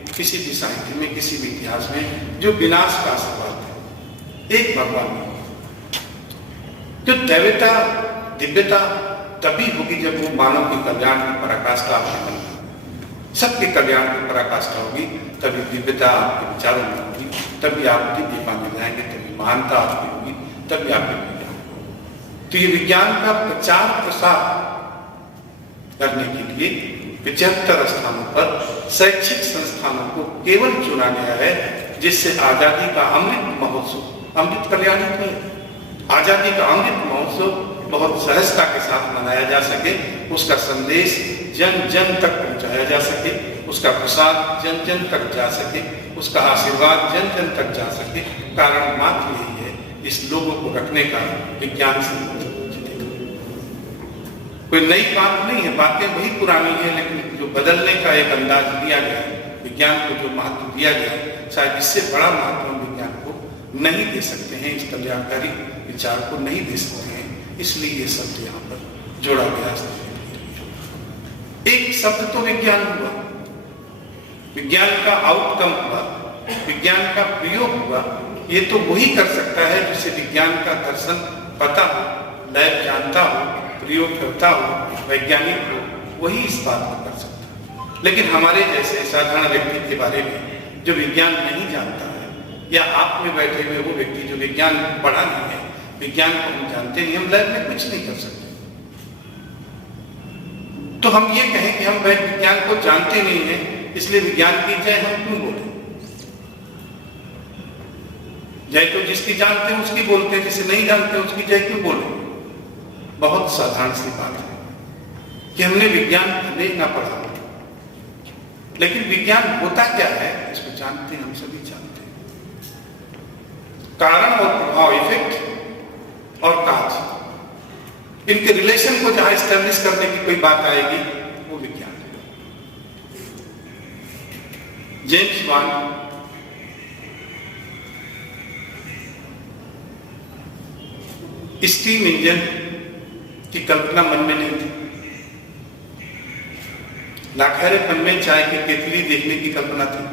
किसी भी साहित्य में, किसी भी इतिहास में जो विनाश का आशीर्वाद है। एक भगवान नहीं। जो दैवता दिव्यता तभी होगी जब वो मानव के कल्याण की पराकाष्ठा होगी, सबके कल्याण की पराकाष्ठा होगी, तभी दिव्यता आपके विचारों में होगी, तभी आप दिव्य पाने जाएंगे, तभी महानता आपकी होगी, तभी आपकी पूजा होगी। तो ये विज्ञान का प्रचार प्रसार करने के लिए 75 स्थानों पर शैक्षिक संस्थानों को केवल चुना गया है, जिससे आजादी का अमृत महोत्सव, अमृत कल्याणी में आजादी का अमृत महोत्सव बहुत सहजता के साथ मनाया जा सके, उसका संदेश जन जन तक पहुंचाया जा सके, उसका प्रसाद जन जन तक जा सके, उसका आशीर्वाद जन जन तक जा सके। कारण मात्र यही है, इस लोगों को रखने का विज्ञान से कोई नई बात नहीं है, बातें वही पुरानी है, लेकिन जो बदलने का एक अंदाज दिया गया, विज्ञान को जो महत्व दिया गया, शायद इससे बड़ा महत्व हम विज्ञान को नहीं दे सकते हैं, इस कल्याणकारी विचार को नहीं दे सकते हैं। इसलिए ये शब्द यहाँ पर जोड़ा गया। एक शब्द तो विज्ञान हुआ, विज्ञान का आउटकम हुआ, विज्ञान का प्रयोग हुआ। ये तो वही कर सकता है जिसे विज्ञान का दर्शन पता हो, लैब जानता हो, प्रयोग करता हो, वैज्ञानिक हो, वही इस बात को कर सकता है। लेकिन हमारे जैसे साधारण व्यक्ति के बारे में जो विज्ञान नहीं जानता है, या आप में बैठे हुए वो व्यक्ति जो विज्ञान पढ़ा नहीं है, विज्ञान को हम जानते नहीं, हम लैब में कुछ नहीं कर सकते। तो हम ये कहें कि हम विज्ञान को जानते नहीं है, इसलिए विज्ञान की जय हम क्यों बोले? जय तो जिसकी जानते हैं उसकी बोलते हैं, जिसे नहीं जानते उसकी जय क्यों बोले? बहुत साधारण सी बात है कि हमने विज्ञान भले ना पढ़ा, लेकिन विज्ञान होता क्या है इसको जानते हैं, हम सभी जानते हैं। कारण और प्रभाव, इफेक्ट और काज, इनके रिलेशन को जहां एस्टेब्लिश करने की कोई बात आएगी वो विज्ञान है। जेम्स वान स्टीम इंजन की कल्पना मन में नहीं थी, लाखैरेपन में चाय की केतली देखने की कल्पना थी।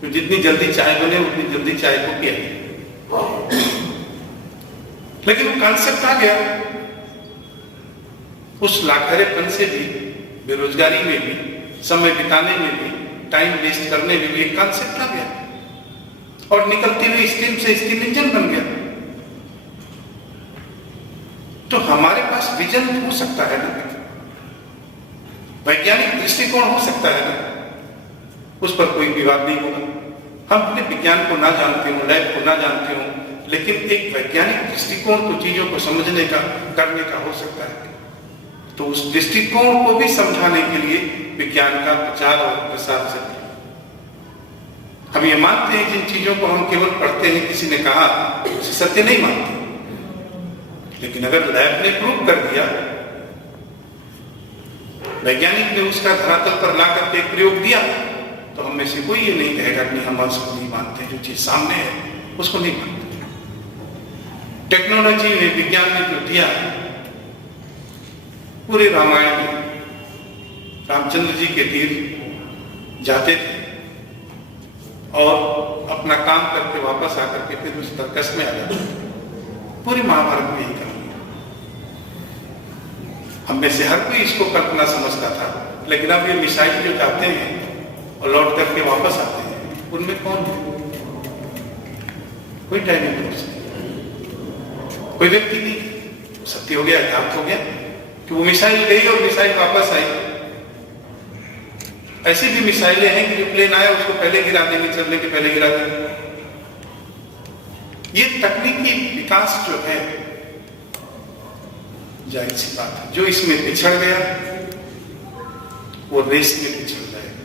तो जितनी जल्दी चाय बने उतनी जल्दी चाय को पिया, लेकिन वो कॉन्सेप्ट आ गया। उस लाखैरेपन से भी, बेरोजगारी में भी, समय बिताने में भी, टाइम वेस्ट करने में भी एक कॉन्सेप्ट आ गया और निकलती हुई स्टीम से स्टीम इंजन बन गया। तो हमारे पास विजन हो सकता है ना, वैज्ञानिक दृष्टिकोण हो सकता है ना, उस पर कोई विवाद नहीं होगा। हम अपने विज्ञान को ना जानते हो, लैब को ना जानते हो, लेकिन एक वैज्ञानिक दृष्टिकोण तो चीजों को समझने का, करने का हो सकता है। तो उस दृष्टिकोण को भी समझाने के लिए विज्ञान का प्रचार और प्रसार जरूरी है। हम ये मानते हैं जिन चीजों को हम केवल पढ़ते हैं, किसी ने कहा, उसे सत्य नहीं मानते, लेकिन अगर लैब ने प्रूव कर दिया, वैज्ञानिक ने उसका धरातल पर ला करके एक प्रयोग दिया, तो हम में से कोई ये नहीं कहेगा कि हम उसको नहीं मानते। जो चीज सामने है उसको नहीं मानते। टेक्नोलॉजी ने, विज्ञान ने जो दिया, पूरे रामायण में रामचंद्र जी के तीर जाते थे और अपना काम करके वापस आकर के फिर उस तर्कस में आ जाते थे। पूरे महाभारत में यही कहानी है। हम में से हर कोई इसको कल्पना समझता था, लेकिन अब ये मिसाइल जो जाते हैं और लौट करके वापस आते हैं, उनमें कौन है? कोई टाइमिंग नहीं, कोई व्यक्ति नहीं। सत्य हो गया, यथार्थ हो गया कि वो मिसाइल गई और मिसाइल वापस आई। ऐसी भी मिसाइलें हैं कि जो प्लेन आया उसको पहले गिरा देंगे, चलने के पहले गिरा देंगे। ये तकनीकी विकास जो है, जाहिर सी बात है, जो इसमें पिछड़ गया वो रेस में पिछड़ जाएगा,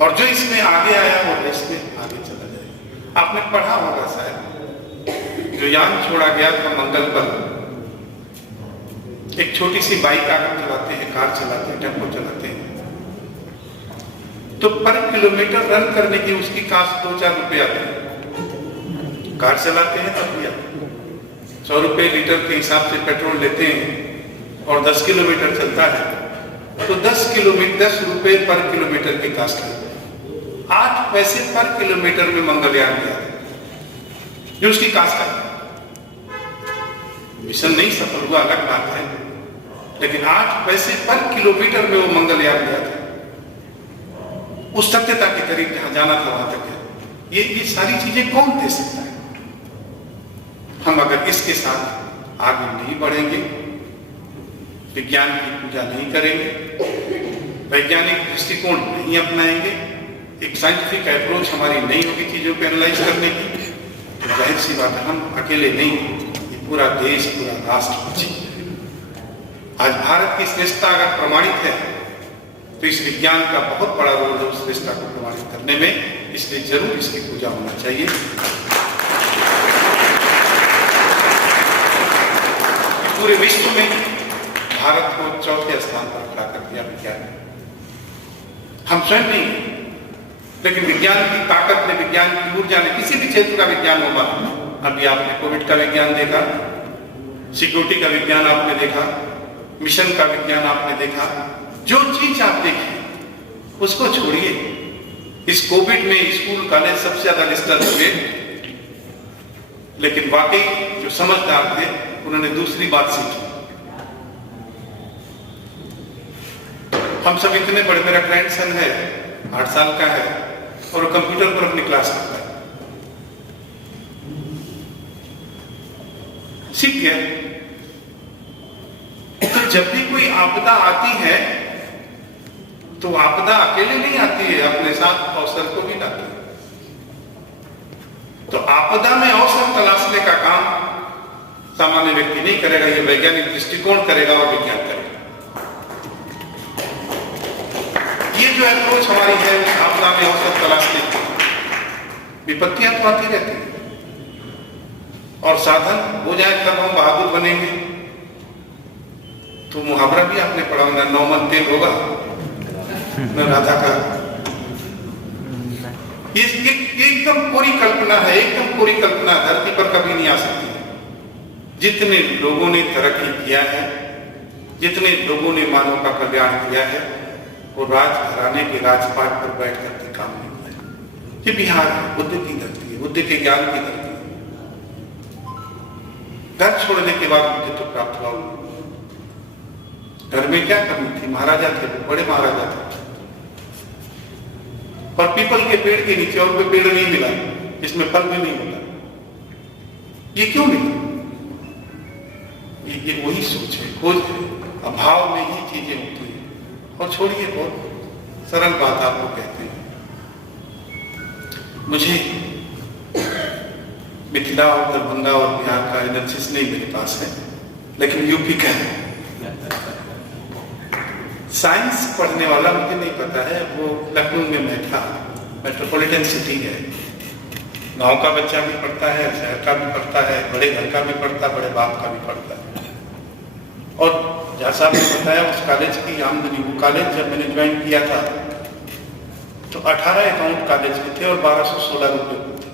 और जो इसमें आगे आया वो रेस में आगे चला जाएगा। आपने पढ़ा होगा शायद, जो यान छोड़ा गया था मंगल पर, एक छोटी सी बाइक आकर चलाते हैं, कार चलाते हैं, टेम्पो चलाते हैं, तो पर किलोमीटर रन करने की उसकी कास्ट 2-4 रुपए आते हैं। कार चलाते हैं तब भी 100 रुपए लीटर के हिसाब से पेट्रोल लेते हैं और 10 किलोमीटर चलता है तो 10 रुपए पर किलोमीटर की कास्ट है। 8 पैसे पर किलोमीटर में मंगलयान गया जो उसकी कास्ट है। मिशन नहीं सफल हुआ अलग बात है, लेकिन 8 पैसे पर किलोमीटर में वो मंगलयान गया था, उस सत्यता के करीब जहां जाना था वहां तक है। ये सारी चीजें कौन दे सकता है? हम अगर इसके साथ आगे नहीं बढ़ेंगे, विज्ञान की पूजा नहीं करेंगे, वैज्ञानिक दृष्टिकोण नहीं अपनाएंगे, एक साइंटिफिक अप्रोच हमारी नहीं होगी चीजों को एनालाइज करने की, तो जाहिर सी बात है हम अकेले नहीं, ये पूरा देश, पूरा राष्ट्र बचे। आज भारत की श्रेष्ठता अगर प्रमाणित है तो इस विज्ञान का बहुत बड़ा रोल है उस श्रेष्ठता को प्रमाणित करने में, इसलिए जरूर इसकी पूजा होना चाहिए। पूरे विश्व में भारत को 4थे स्थान पर खड़ा कर दिया विज्ञान ने। हम स्वयं नहीं, लेकिन विज्ञान की ताकत ने, विज्ञान की ऊर्जा ने, किसी भी क्षेत्र का विज्ञान होगा, अभी आपने कोविड का विज्ञान देखा, सिक्योरिटी का विज्ञान आपने देखा, मिशन का विज्ञान आपने देखा, जो चीज आप देखिए उसको छोड़िए। इस कोविड में स्कूल कॉलेज सबसे ज्यादा डिस्टर्ब हुए, लेकिन वाकई जो समझदार थे उन्होंने दूसरी बात सीखी हम सब इतने बड़े, मेरा ग्रैंडसन है 8 साल का है और वो कंप्यूटर पर अपनी क्लास करता है, सीख गया। तो जब भी कोई आपदा आती है तो आपदा अकेले नहीं आती है, अपने साथ अवसर को भी लाती है। तो आपदा में अवसर तलाशने का काम सामान्य व्यक्ति नहीं करेगा, ये वैज्ञानिक दृष्टिकोण करेगा और विज्ञान करेगा। ये जो अप्रोच हमारी है आपदा में अवसर तलाशने की, विपत्तियां तो आती रहती है और साधन हो जाए तब हम बहादुर बनेंगे। तो मुहावरा भी आपने पढ़ा होगा, 9 मन तेल होगा न राधा का। ये एकदम पूरी कल्पना है, एकदम पूरी कल्पना धरती पर कभी नहीं आ सकती। जितने लोगों ने तरक्की किया है, जितने लोगों ने मानव का कल्याण किया है, वो राजघराने के राजपाट पर बैठ करके काम नहीं किया। ये बिहार है, बुद्ध की धरती है, बुद्ध के ज्ञान की धरती है। घर छोड़ने के बाद मुझे तो प्राप्त हुआ। घर में क्या करनी थी, महाराजा थे, बड़े महाराजा थे, और पीपल के पेड़ के नीचे और कोई पेड़ नहीं मिला जिसमें फल भी नहीं मिला। ये क्यों नहीं? ये वही सोच है, खोज है, अभाव में ही चीजें होती है। और छोड़िए, बहुत सरल बात आपको कहते हैं। मुझे मिथिला और दरभंगा और बिहार का एनालिसिस नहीं मेरे पास है, लेकिन यूपी का है। साइंस पढ़ने वाला मुझे नहीं पता है, वो लखनऊ में मैं था, मेट्रोपॉलिटन सिटी है। गांव का बच्चा भी पढ़ता है, शहर का भी पढ़ता है, बड़े घर का भी पढ़ता है, बड़े बाप का भी पढ़ता है। और जैसा आपने बताया उस कॉलेज की आमदनी, वो कॉलेज जब मैंने ज्वाइन किया था तो 18 अकाउंट कॉलेज के थे और 1216 रुपये थे।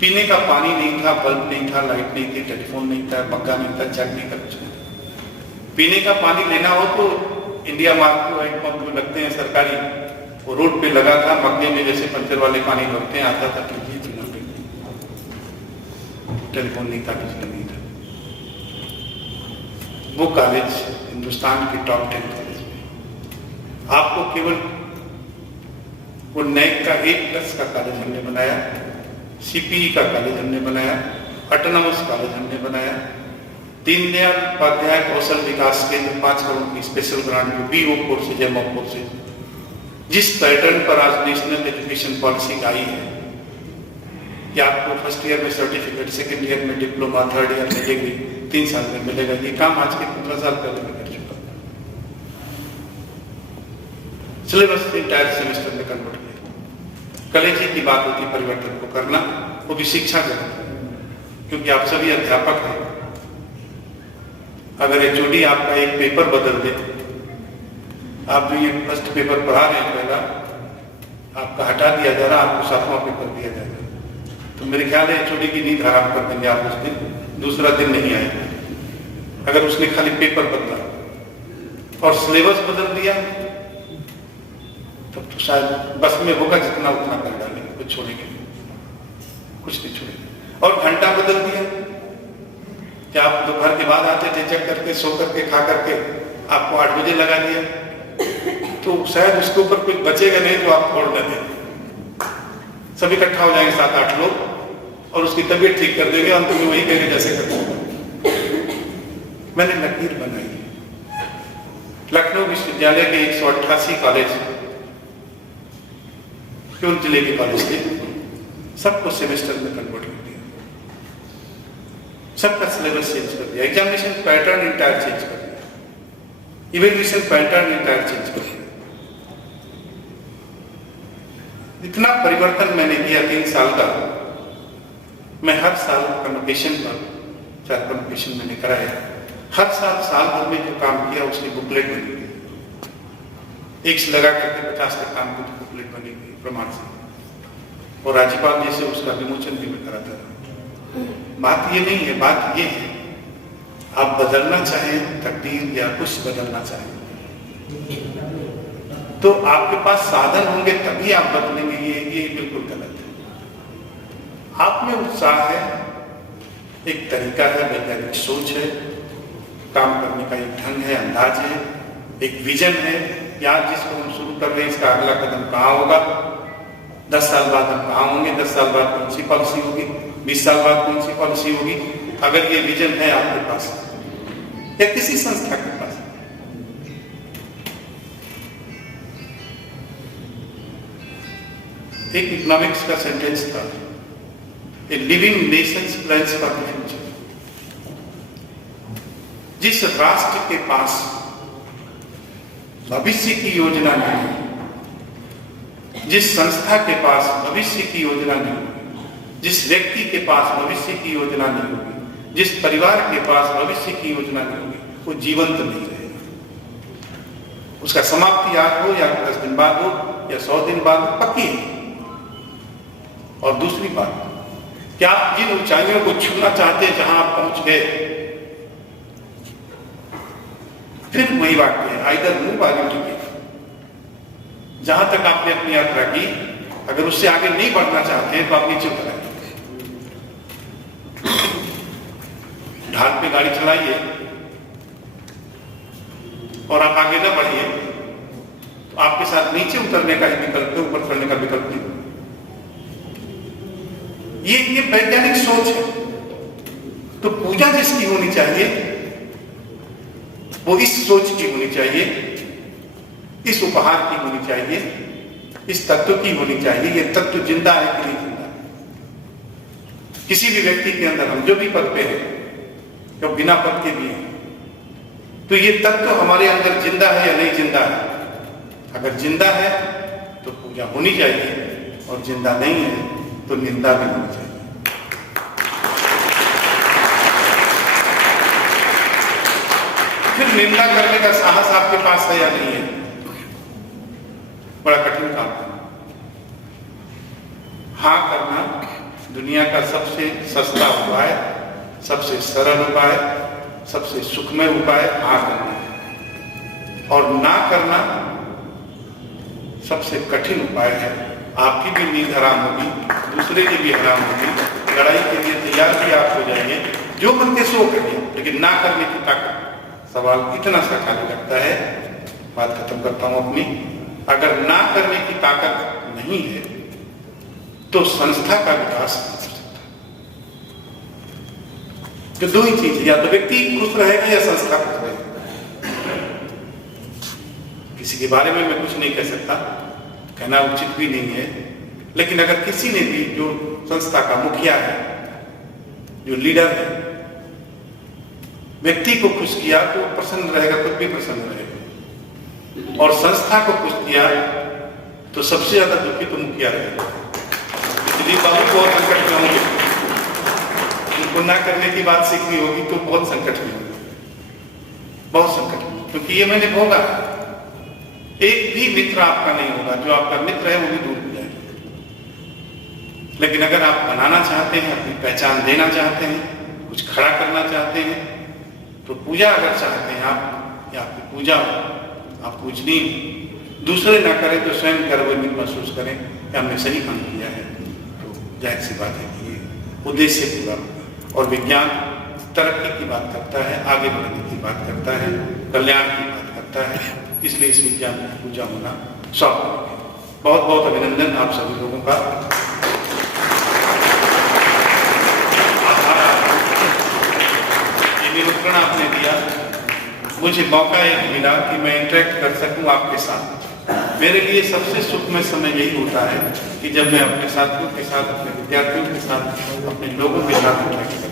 पीने का पानी नहीं था, बल्ब नहीं था, लाइट नहीं थी, टेलीफोन नहीं था, मग्गा नहीं था, जग नहीं था, कुछ नहीं। पीने का पानी लेना हो तो इंडिया मार्ट को एक पंप में लगते हैं सरकारी, वो रोड पे लगा था, मग्गे में जैसे पंचर वाले पानी लगते हैं, आता था कि टेलीफोन नहीं था, कुछ नहीं था। वो कॉलेज हिंदुस्तान के टॉप 10 कॉलेज में। आपको केवल वो नैक का 1+ का कॉलेज हमने बनाया, सीपीई का कॉलेज हमने बनाया, ऑटोनॉमस कॉलेज हमने बनाया, दीनदयाल उपाध्याय कौशल विकास केंद्र 5 करोड़ की स्पेशल ग्रांट में BO कोर्सेज, MO कोर्सेज, जिस पैटर्न पर आज नेशनल एजुकेशन पॉलिसी आई है कि आपको फर्स्ट ईयर में सर्टिफिकेट, सेकेंड ईयर में डिप्लोमा, थर्ड ईयर में डिग्री 3 साल में मिलेगा। ये काम आज के 15 साल पहले में कर चुका। सिलेबस इंटायर सेमेस्टर में कन्वर्ट किया। कॉलेज की बात होती परिवर्तन को करना, वो भी शिक्षा जगत, क्योंकि आप सभी अध्यापक हैं। अगर HOD आपका एक पेपर बदल दे, आप जो ये फर्स्ट पेपर पढ़ा रहे हैं पहला, आपका हटा दिया जा रहा, आपको 7वां पेपर दिया जाएगा, तो मेरे ख्याल है HOD की नींद हराम कर देंगे आप उस दिन, दूसरा दिन नहीं आएगा। अगर उसने खाली पेपर बदला और सिलेबस बदल दिया तब तो शायद बस में होगा जितना उतना कर डालेंगे, कुछ छोड़ेंगे, कुछ नहीं छोड़ेंगे। और घंटा बदल दिया कि आप दोपहर के बाद आते थे, चेक करके, सो करके, खा करके, आपको 8 बजे लगा दिया, तो शायद उसके ऊपर कुछ बचेगा नहीं जो आप छोड़ न दें। सब इकट्ठा हो जाएंगे 7-8 लोग और उसकी तबीयत ठीक कर देंगे, अंत में वही कहेंगे जैसे करते। मैंने लकीर बनाई। लखनऊ विश्वविद्यालय के 188 कॉलेज, केवल जिले के कॉलेज थे, सबको सेमेस्टर में कन्वर्ट कर दिया, सबका सिलेबस चेंज कर दिया, एग्जामिनेशन पैटर्न इंटायर चेंज कर दिया, इवैल्यूएशन पैटर्न इंटायर चेंज कर दिया। इतना परिवर्तन मैंने किया 3 साल का। मैं हर साल कन्वोकेशन पर 4 कन्वोकेशन मैंने कराया, हर साल भर में जो काम किया उसकी बुकलेट बनी हुई, एक से लगा करके 50 तक काम की बुकलेट बनी हुई प्रमाण से, और राज्यपाल जी से उसका विमोचन भी मैं कराता रहा। बात ये नहीं है, बात ये है आप बदलना चाहें तकदीर या कुछ बदलना चाहें तो आपके पास साधन होंगे तभी आप बदलेंगे, ये बिल्कुल गलत है। आप में उत्साह है, एक तरीका है, वैज्ञानिक सोच है, काम करने का एक ढंग है, अंदाज है, एक विजन है कि आज जिसको हम शुरू कर रहे हैं इसका अगला कदम कहाँ होगा, 10 साल बाद हम कहाँ होंगे, 10 साल बाद कौन सी पॉलिसी होगी, 20 साल बाद कौन सी पॉलिसी होगी। अगर ये विजन है आपके पास या किसी संस्था के पास, एक इकोनॉमिक्स का सेंटेंस था, a living Nations plans for the future. जिस राष्ट्र के पास भविष्य की योजना नहीं, जिस संस्था के पास भविष्य की योजना नहीं, जिस व्यक्ति के पास भविष्य की योजना नहीं होगी, जिस परिवार के पास भविष्य की योजना नहीं होगी, वो जीवंत नहीं रहेगा। उसका समाप्ति आज हो या 10 दिन बाद हो या 100 दिन बाद हो, पक्की है। और दूसरी बात, क्या आप जिन ऊंचाइयों को छूना चाहते हैं जहां आप पहुंच गए, फिर वही वाक्य है, आइदर मूव आगे टिके। जहां तक आपने अपनी यात्रा की, अगर उससे आगे नहीं बढ़ना चाहते हैं तो आप नीचे उतर आइए। ढाल पे गाड़ी चलाइए और आप आगे न बढ़िए तो आपके साथ नीचे उतरने का ही विकल्प है, ऊपर चढ़ने का विकल्प नहीं। ये वैज्ञानिक सोच है। तो पूजा जिसकी होनी चाहिए वो इस सोच की होनी चाहिए, इस उपहार की होनी चाहिए, इस तत्व की होनी चाहिए। ये तत्व जिंदा है कि नहीं जिंदा है। किसी भी व्यक्ति के अंदर, हम जो भी पद पे हैं, जो बिना पद के भी हैं, तो ये तत्व हमारे अंदर जिंदा है या नहीं जिंदा है। अगर जिंदा है तो पूजा होनी चाहिए, और जिंदा नहीं है तो निंदा भी होनी चाहिए। फिर निंदा करने का साहस आपके पास है या नहीं है, बड़ा कठिन काम है। हाँ करना दुनिया का सबसे सस्ता उपाय, सबसे सरल उपाय, सबसे सुखमय उपाय हाँ करना है। और ना करना सबसे कठिन उपाय है। आपकी भी नींद हराम होगी, दूसरे की भी हराम होगी, लड़ाई के लिए तैयार भी आप हो जाएंगे, जो मन के सो करिए, लेकिन ना करने की ताकत। सवाल इतना सा खाली लगता है, बात खत्म करता हूं अपनी। अगर ना करने की ताकत नहीं है तो संस्था का विकास नहीं हो सकता। तो दो ही चीज, या तो व्यक्ति खुश रहेगा या संस्था खुश रहेगा। किसी के बारे में मैं कुछ नहीं कह सकता, कहना उचित भी नहीं है, लेकिन अगर किसी ने भी, जो संस्था का मुखिया है, जो लीडर है, व्यक्ति को खुश किया तो प्रसन्न रहेगा, खुद भी प्रसन्न रहेगा। और संस्था को खुश किया तो सबसे ज्यादा दुखी तो मुखिया रहेगा। इसलिए बाबू बहुत संकट में होंगे, उनको ना करने की बात सीखनी होगी तो बहुत संकट में होंगे, बहुत संकट में। क्योंकि ये मैंने भोगा, एक भी मित्र आपका नहीं होगा, जो आपका मित्र है वो भी दूर हो जाएगा। लेकिन अगर आप बनाना चाहते हैं, अपनी पहचान देना चाहते हैं, कुछ खड़ा करना चाहते हैं, तो पूजा अगर चाहते हैं आप, या आपकी पूजा आप पूजनीय, दूसरे ना करें तो स्वयं गर्वित महसूस करें कि हमने सही काम किया है, तो जाहिर सी बात है कि ये उद्देश्य पूरा होगा। और विज्ञान तरक्की की बात करता है, आगे बढ़ने की बात करता है, कल्याण की बात करता है, इसलिए इस विज्ञान की पूजा होना स्वाभाविक है। बहुत बहुत अभिनंदन आप सभी लोगों का। ये निमंत्रण आपने दिया, मुझे मौका एक मिला कि मैं इंटरेक्ट कर सकूं आपके साथ। मेरे लिए सबसे सुखमय समय यही होता है कि जब मैं अपने साथियों के साथ, अपने विद्यार्थियों के साथ, अपने लोगों के साथ इंटरेक्ट करूं।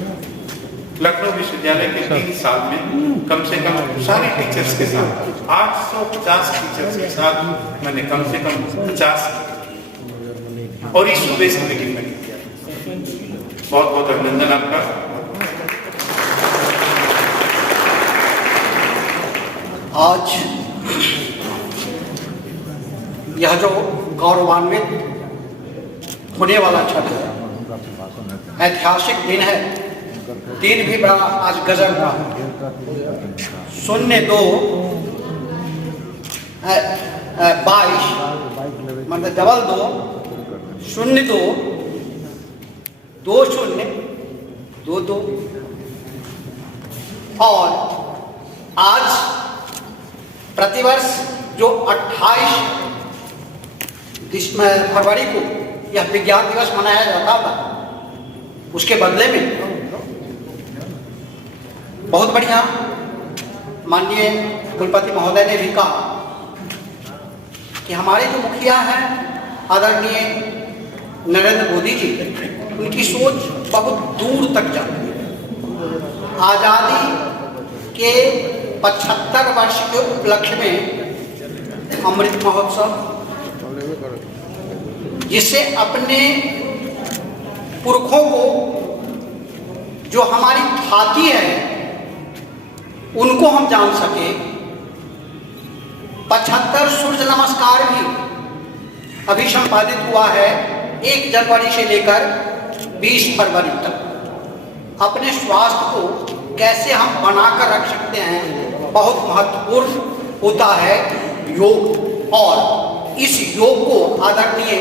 लखनऊ विश्वविद्यालय के 3 साल में कम से कम सारे टीचर्स के साथ, 850 टीचर्स के साथ मैंने कम से कम 50 और इस बेस मीटिंग में किया। बहुत बहुत अभिनंदन आपका। आज यह जो गौरवान्वित होने वाला क्षण है, ऐतिहासिक दिन है। दिन भी बड़ा आज गजब का 02-22 मतलब डबल 2-02-20-22 और आज प्रतिवर्ष जो 28 फरवरी को यह विज्ञान दिवस मनाया जाता था, उसके बदले में बहुत बढ़िया माननीय कुलपति महोदय ने भी कहा कि हमारे जो मुखिया हैं आदरणीय नरेंद्र मोदी जी, उनकी सोच बहुत दूर तक जाती है। आज़ादी के 75 वर्ष के उपलक्ष्य में अमृत महोत्सव, जिससे अपने पुरखों को जो हमारी ख्याति है उनको हम जान सके। 75 सूर्य नमस्कार भी अभी संपादित हुआ है 1 जनवरी से लेकर 20 फरवरी तक। अपने स्वास्थ्य को कैसे हम बनाकर रख सकते हैं, बहुत महत्वपूर्ण होता है योग। और इस योग को आदरणीय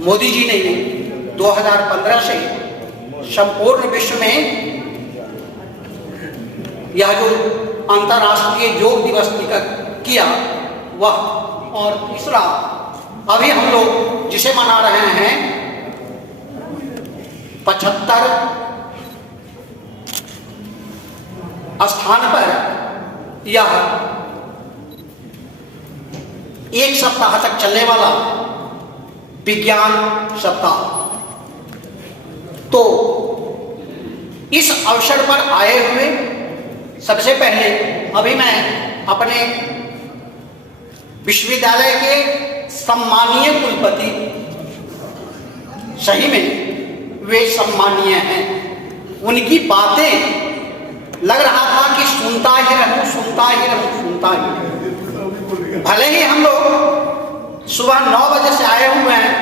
मोदी जी ने 2015 से संपूर्ण विश्व में यह जो अंतर्राष्ट्रीय योग दिवस किया वह, और तीसरा अभी हम लोग जिसे मना रहे हैं 75 स्थान पर यह 1 सप्ताह तक चलने वाला विज्ञान सप्ताह। तो इस अवसर पर आए हुए सबसे पहले अभी मैं अपने विश्वविद्यालय के सम्मानीय कुलपति, सही में वे सम्मानीय हैं, उनकी बातें लग रहा था कि सुनता ही रहूं, सुनता ही रहूं, सुनता ही। भले ही हम लोग सुबह 9 बजे से आए हुए हैं,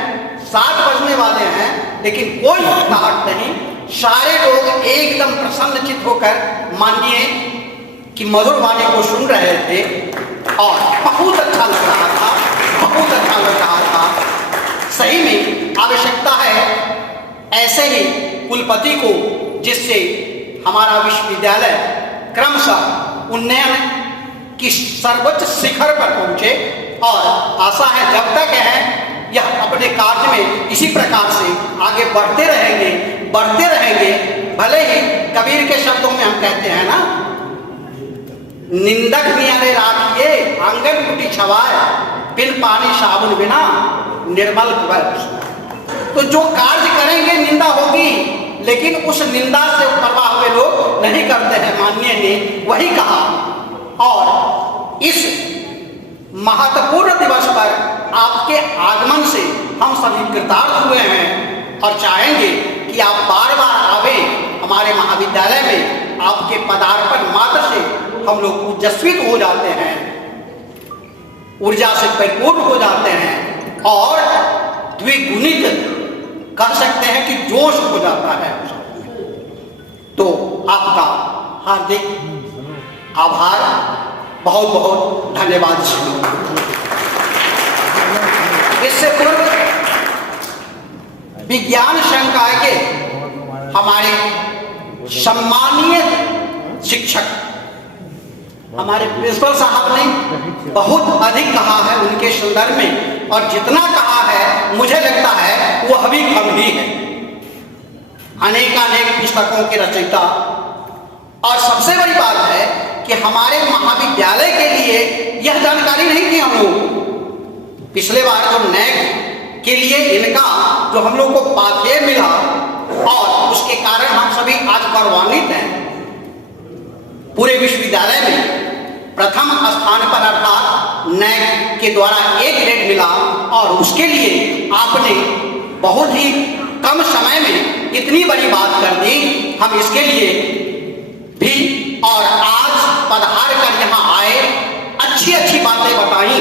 7 बजने वाले हैं, लेकिन कोई घबराहट नहीं। सारे लोग एकदम प्रसन्नचित होकर माननीय की मधुर वाणी को सुन रहे थे और बहुत अच्छा लग रहा था, बहुत अच्छा लग रहा था। सही में आवश्यकता है ऐसे ही कुलपति को, जिससे हमारा विश्वविद्यालय क्रमशः उन्नयन की सर्वोच्च शिखर पर पहुंचे। और आशा है जब तक है यह अपने कार्य में इसी प्रकार से आगे बढ़ते रहेंगे, बढ़ते रहेंगे। भले ही कबीर के शब्दों में हम कहते हैं ना, निंदक नियरे राखिए आंगन कुटी छवाए, बिन पानी साबुन बिना निर्मल कुबेर। तो जो कार्य करेंगे निंदा होगी, लेकिन उस निंदा से परवाह हुए लोग नहीं करते हैं। माननीय ने वही कहा। और इस महत्वपूर्ण दिवस पर आपके आगमन से हम सभी कृतार्थ हुए हैं और चाहेंगे कि आप बार बार आवे हमारे महाविद्यालय में। आपके पदार्पण मात्र से हम लोग ऊर्जस्वित हो जाते हैं, ऊर्जा से परिपूर्ण हो जाते हैं और द्विगुणित कह सकते हैं कि जोश हो जाता है। तो आपका हार्दिक आभार, बहुत बहुत धन्यवाद। इससे पूर्व विज्ञान संकाय के हमारे सम्मानीय शिक्षक, हमारे प्रिंसिपल साहब ने बहुत अधिक कहा है उनके संदर्भ में, और जितना कहा है मुझे लगता है वह भी कम ही है। अनेकानेक पुस्तकों के रचयिता, और सबसे बड़ी बात है कि हमारे महाविद्यालय के लिए यह जानकारी नहीं थी हम लोग। पिछले बार जो नैक के लिए इनका जो हम लोग को पाथेय मिला, और उसके कारण हम सभी आज गौरवान्वित हैं। पूरे विश्वविद्यालय में प्रथम स्थान पर अर्थात नैक के द्वारा A ग्रेड मिला, और उसके लिए आपने बहुत ही कम समय में इतनी बड़ी बात कर दी। हम इसके लिए भी और आज पधार कर यहाँ आए, अच्छी अच्छी बातें बताई,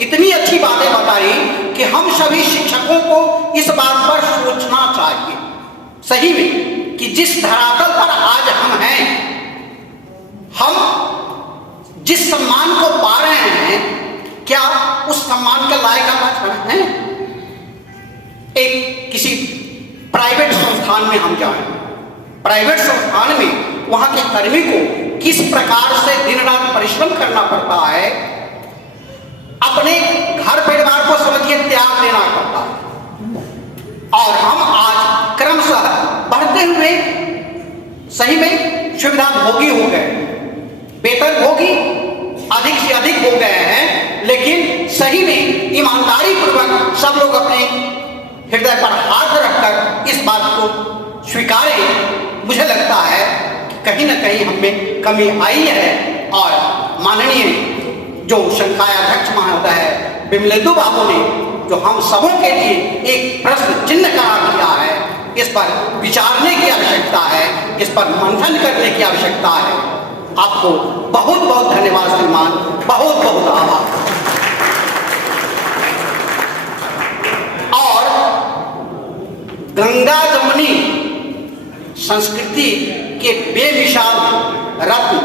इतनी अच्छी बातें बताई कि हम सभी शिक्षकों को इस बात पर सोचना चाहिए सही में कि जिस धरातल पर आज हम हैं, हम जिस सम्मान को पा रहे हैं, क्या उस सम्मान के लायक हम हैं? एक किसी प्राइवेट संस्थान में हम जाएं, प्राइवेट संस्थान में वहां के कर्मी को किस प्रकार से दिन रात परिश्रम करना पड़ता है, अपने घर परिवार को समझिए त्याग देना पड़ता है, और हम आज क्रमशः बढ़ते हुए सही में सुविधा भोगी हो गए, वेतन भोगी अधिक से अधिक हो गए हैं, लेकिन सही में ईमानदारी पूर्वक सब लोग अपने हृदय पर हाथ रखकर इस बात को स्वीकारें। मुझे लगता है कि कहीं ना कहीं हमें कमी आई है, और माननीय जो संकाय अध्यक्ष महोदय है विमलेंदु बाबू ने जो हम सबों के लिए एक प्रश्न चिन्ह करार दिया है, इस पर विचारने की आवश्यकता है, इस पर मंथन करने की आवश्यकता है। आपको बहुत बहुत धन्यवाद श्रीमान, बहुत बहुत आभार। और गंगा जमुनी संस्कृति के बेमिसाल रत्न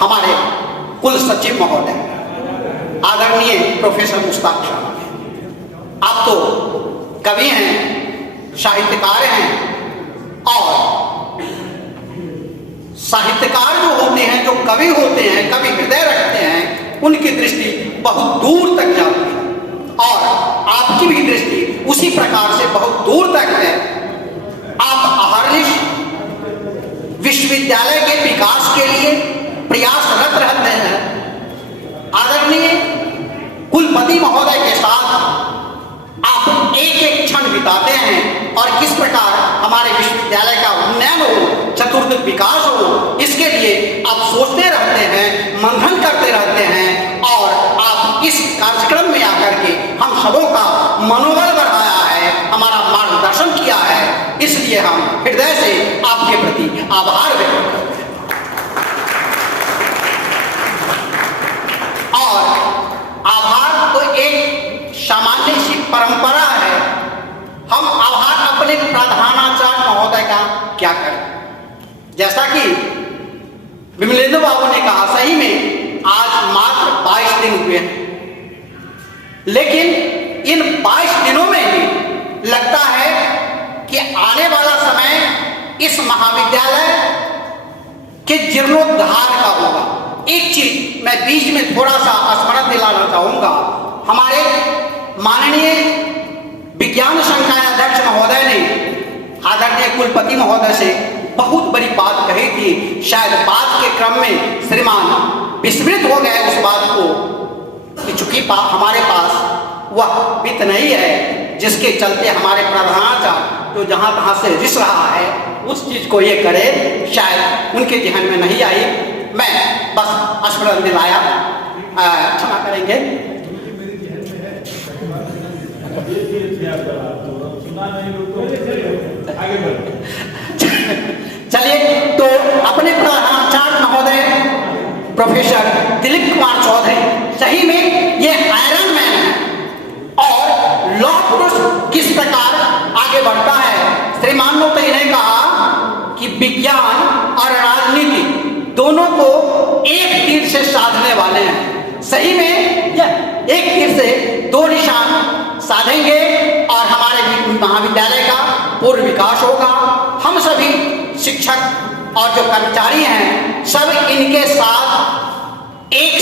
हमारे कुल सचिव महोदय आदरणीय प्रोफेसर मुश्ताक शाह, आप तो कवि हैं, साहित्यकार हैं, और साहित्यकार जो होते हैं, जो कवि होते हैं, कवि हृदय रखते हैं, उनकी दृष्टि बहुत दूर तक जाती है, और आपकी भी दृष्टि उसी प्रकार से बहुत दूर तक है। आप अहर्निश विश्वविद्यालय के विकास के लिए प्रयासरत रहते हैं। आदरणीय कुलपति महोदय के साथ आप एक एक क्षण बिताते हैं, और किस प्रकार हमारे विश्वविद्यालय का उन्नयन हो, चतुर्थ विकास हो, इसके लिए आप सोचते रहते हैं, मंथन करते रहते हैं, और आप इस कार्यक्रम में आकर के हम सबों का मनोबल बढ़ाया है, हमारा मार्गदर्शन किया है, इसलिए हम हृदय से आपके प्रति आभार व्यक्त करते हैं। और आभार तो एक सामान्य सी परंपरा है, हम आभार अपने प्रधानाचार्य महोदय का क्या करें। जैसा कि विमलेंदु बाबू ने कहा, सही में आज मात्र 22 दिन हुए हैं, लेकिन इन 22 दिनों में भी लगता है कि आने वाला समय इस महाविद्यालय के जीर्णोद्धार का होगा। एक चीज मैं बीच में थोड़ा सा स्मरण दिलाना चाहूंगा, हमारे माननीय विज्ञान संकाय अध्यक्ष महोदय ने आदरणीय कुलपति महोदय से बहुत बड़ी बात कही थी, शायद बात के क्रम में श्रीमान विस्मृत हो गए उस बात को कि चूंकि हमारे पास वह वित्त नहीं है जिसके चलते हमारे प्रधानाचार्य जो जहां तहां से रिस रहा है उस चीज को ये करे, शायद उनके ध्यान में नहीं आई। मैं बस स्मरण दिलाया, क्षमा करेंगे। चलिए, तो अपने प्रधानाचार्य महोदय प्रोफेसर दिलीप कुमार चौधरी सही में ये आयरन मैन है, और लौह पुरुष किस प्रकार आगे बढ़ता है। श्रीमान ने तो इन्हें कहा कि विज्ञान और राजनीति दोनों को एक तीर से साधने वाले हैं। सही में यह एक तीर से दो निशान साधेंगे और हमारे महाविद्यालय का पूर्ण विकास होगा। हम सभी शिक्षक और जो कर्मचारी हैं सब इनके साथ एक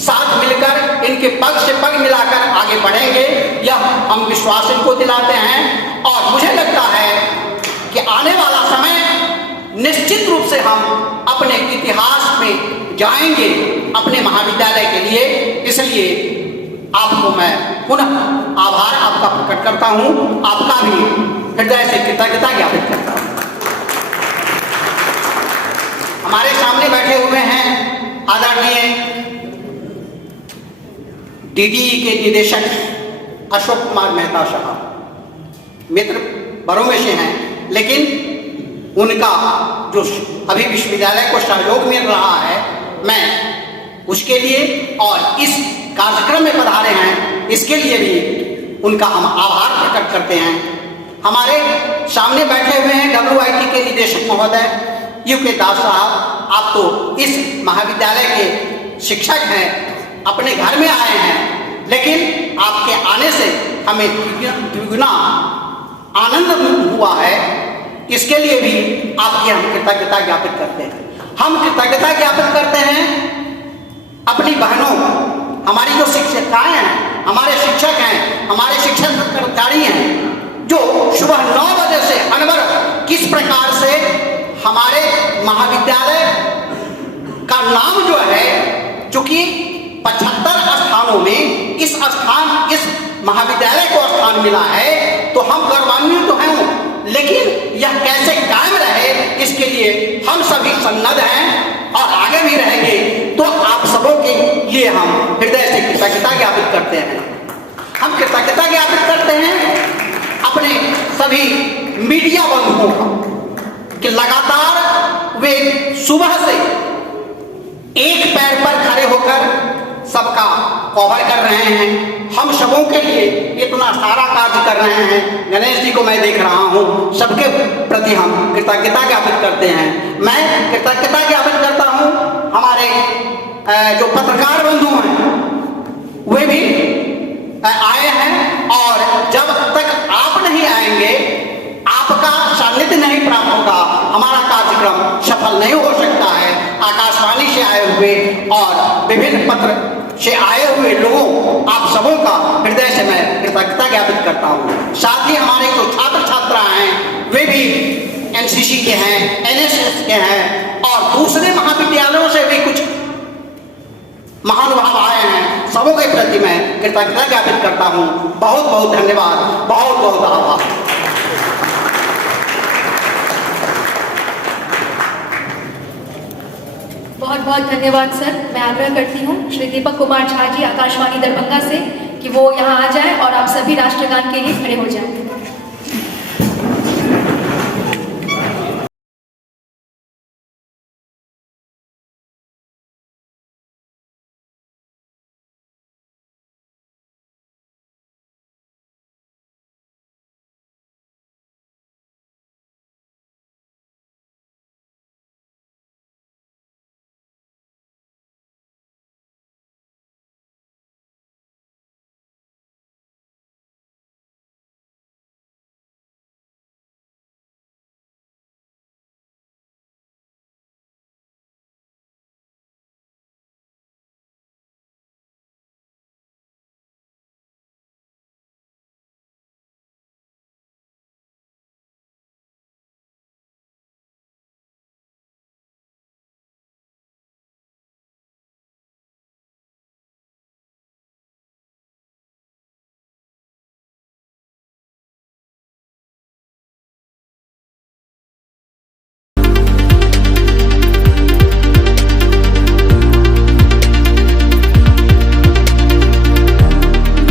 साथ मिलकर इनके पग से पग मिलाकर आगे बढ़ेंगे, यह हम विश्वास इनको दिलाते हैं। और मुझे लगता है कि आने वाला समय निश्चित रूप से हम अपने इतिहास में जाएंगे अपने महाविद्यालय के लिए। इसलिए आपको मैं पुनः आभार आपका प्रकट करता हूं, आपका भी हृदय से कृतज्ञता ज्ञापित करता हूं। हमारे सामने बैठे हुए हैं आदरणीय डीडीई के निदेशक अशोक कुमार मेहता साहब, मित्र बड़ों में से हैं, लेकिन उनका जो अभी विश्वविद्यालय को सहयोग मिल रहा है, मैं उसके लिए और इस कार्यक्रम में पधारे हैं इसके लिए भी उनका हम आभार प्रकट करते हैं। हमारे सामने बैठे हुए हैं WIT के निदेशक महोदय UK दास साहब, आप तो इस महाविद्यालय के शिक्षक हैं, अपने घर में आए हैं, लेकिन आपके आने से हमें द्विगुना आनंद हुआ है। इसके लिए भी आपकी हम कृतज्ञता ज्ञापित करते हैं। हम कृतज्ञता ज्ञापित करते हैं अपनी बहनों, हमारी जो शिक्षिकाएं हैं, हमारे शिक्षक हैं, हमारे शिक्षण कर्मचारी हैं, जो सुबह 9 बजे से अनवरत किस प्रकार से हमारे महाविद्यालय का नाम जो है, चूंकि 75 स्थानों में इस महाविद्यालय को स्थान मिला है, तो हम गौरवान्वित तो हैं, लेकिन यह कैसे कायम रहे इसके लिए हम सभी सन्नद्ध हैं और आगे भी रहेंगे। तो आप सबों के लिए हम हृदय से कृतज्ञता ज्ञापित करते हैं। हम कृतज्ञता ज्ञापित करते हैं अपने सभी मीडिया बंधुओं का कि लगातार वे सुबह से एक पैर पर खड़े होकर सबका कवर कर रहे हैं, हम सबों के लिए इतना सारा कार्य कर रहे हैं। गणेश जी को मैं देख रहा हूँ, सबके प्रति हम कृतज्ञता ज्ञापित करते हैं। मैं कृतज्ञता ज्ञापित करता हूँ हमारे जो पत्रकार बंधु हैं, वे भी आए हैं, और जब तक आप नहीं आएंगे, आपका सानिध्य नहीं प्राप्त होगा, हमारा कार्यक्रम सफल नहीं हो सकता है। आकाशवाणी से आए हुए और विभिन्न पत्र से आए हुए लोगों, आप सबों का हृदय से मैं कृतज्ञता ज्ञापित करता हूँ। साथ ही हमारे जो छात्र छात्रा हैं, वे भी एनसीसी के हैं, एनएसएस के हैं, और दूसरे महाविद्यालयों से भी कुछ महानुभाव आए हैं। सबों के प्रति मैं कृतज्ञता ज्ञापित करता हूँ। बहुत बहुत धन्यवाद, बहुत बहुत आभार। बहुत बहुत धन्यवाद सर। मैं आग्रह करती हूँ श्री दीपक कुमार झा जी आकाशवाणी दरभंगा से कि वो यहाँ आ जाएं और आप सभी राष्ट्रगान के लिए खड़े हो जाएं।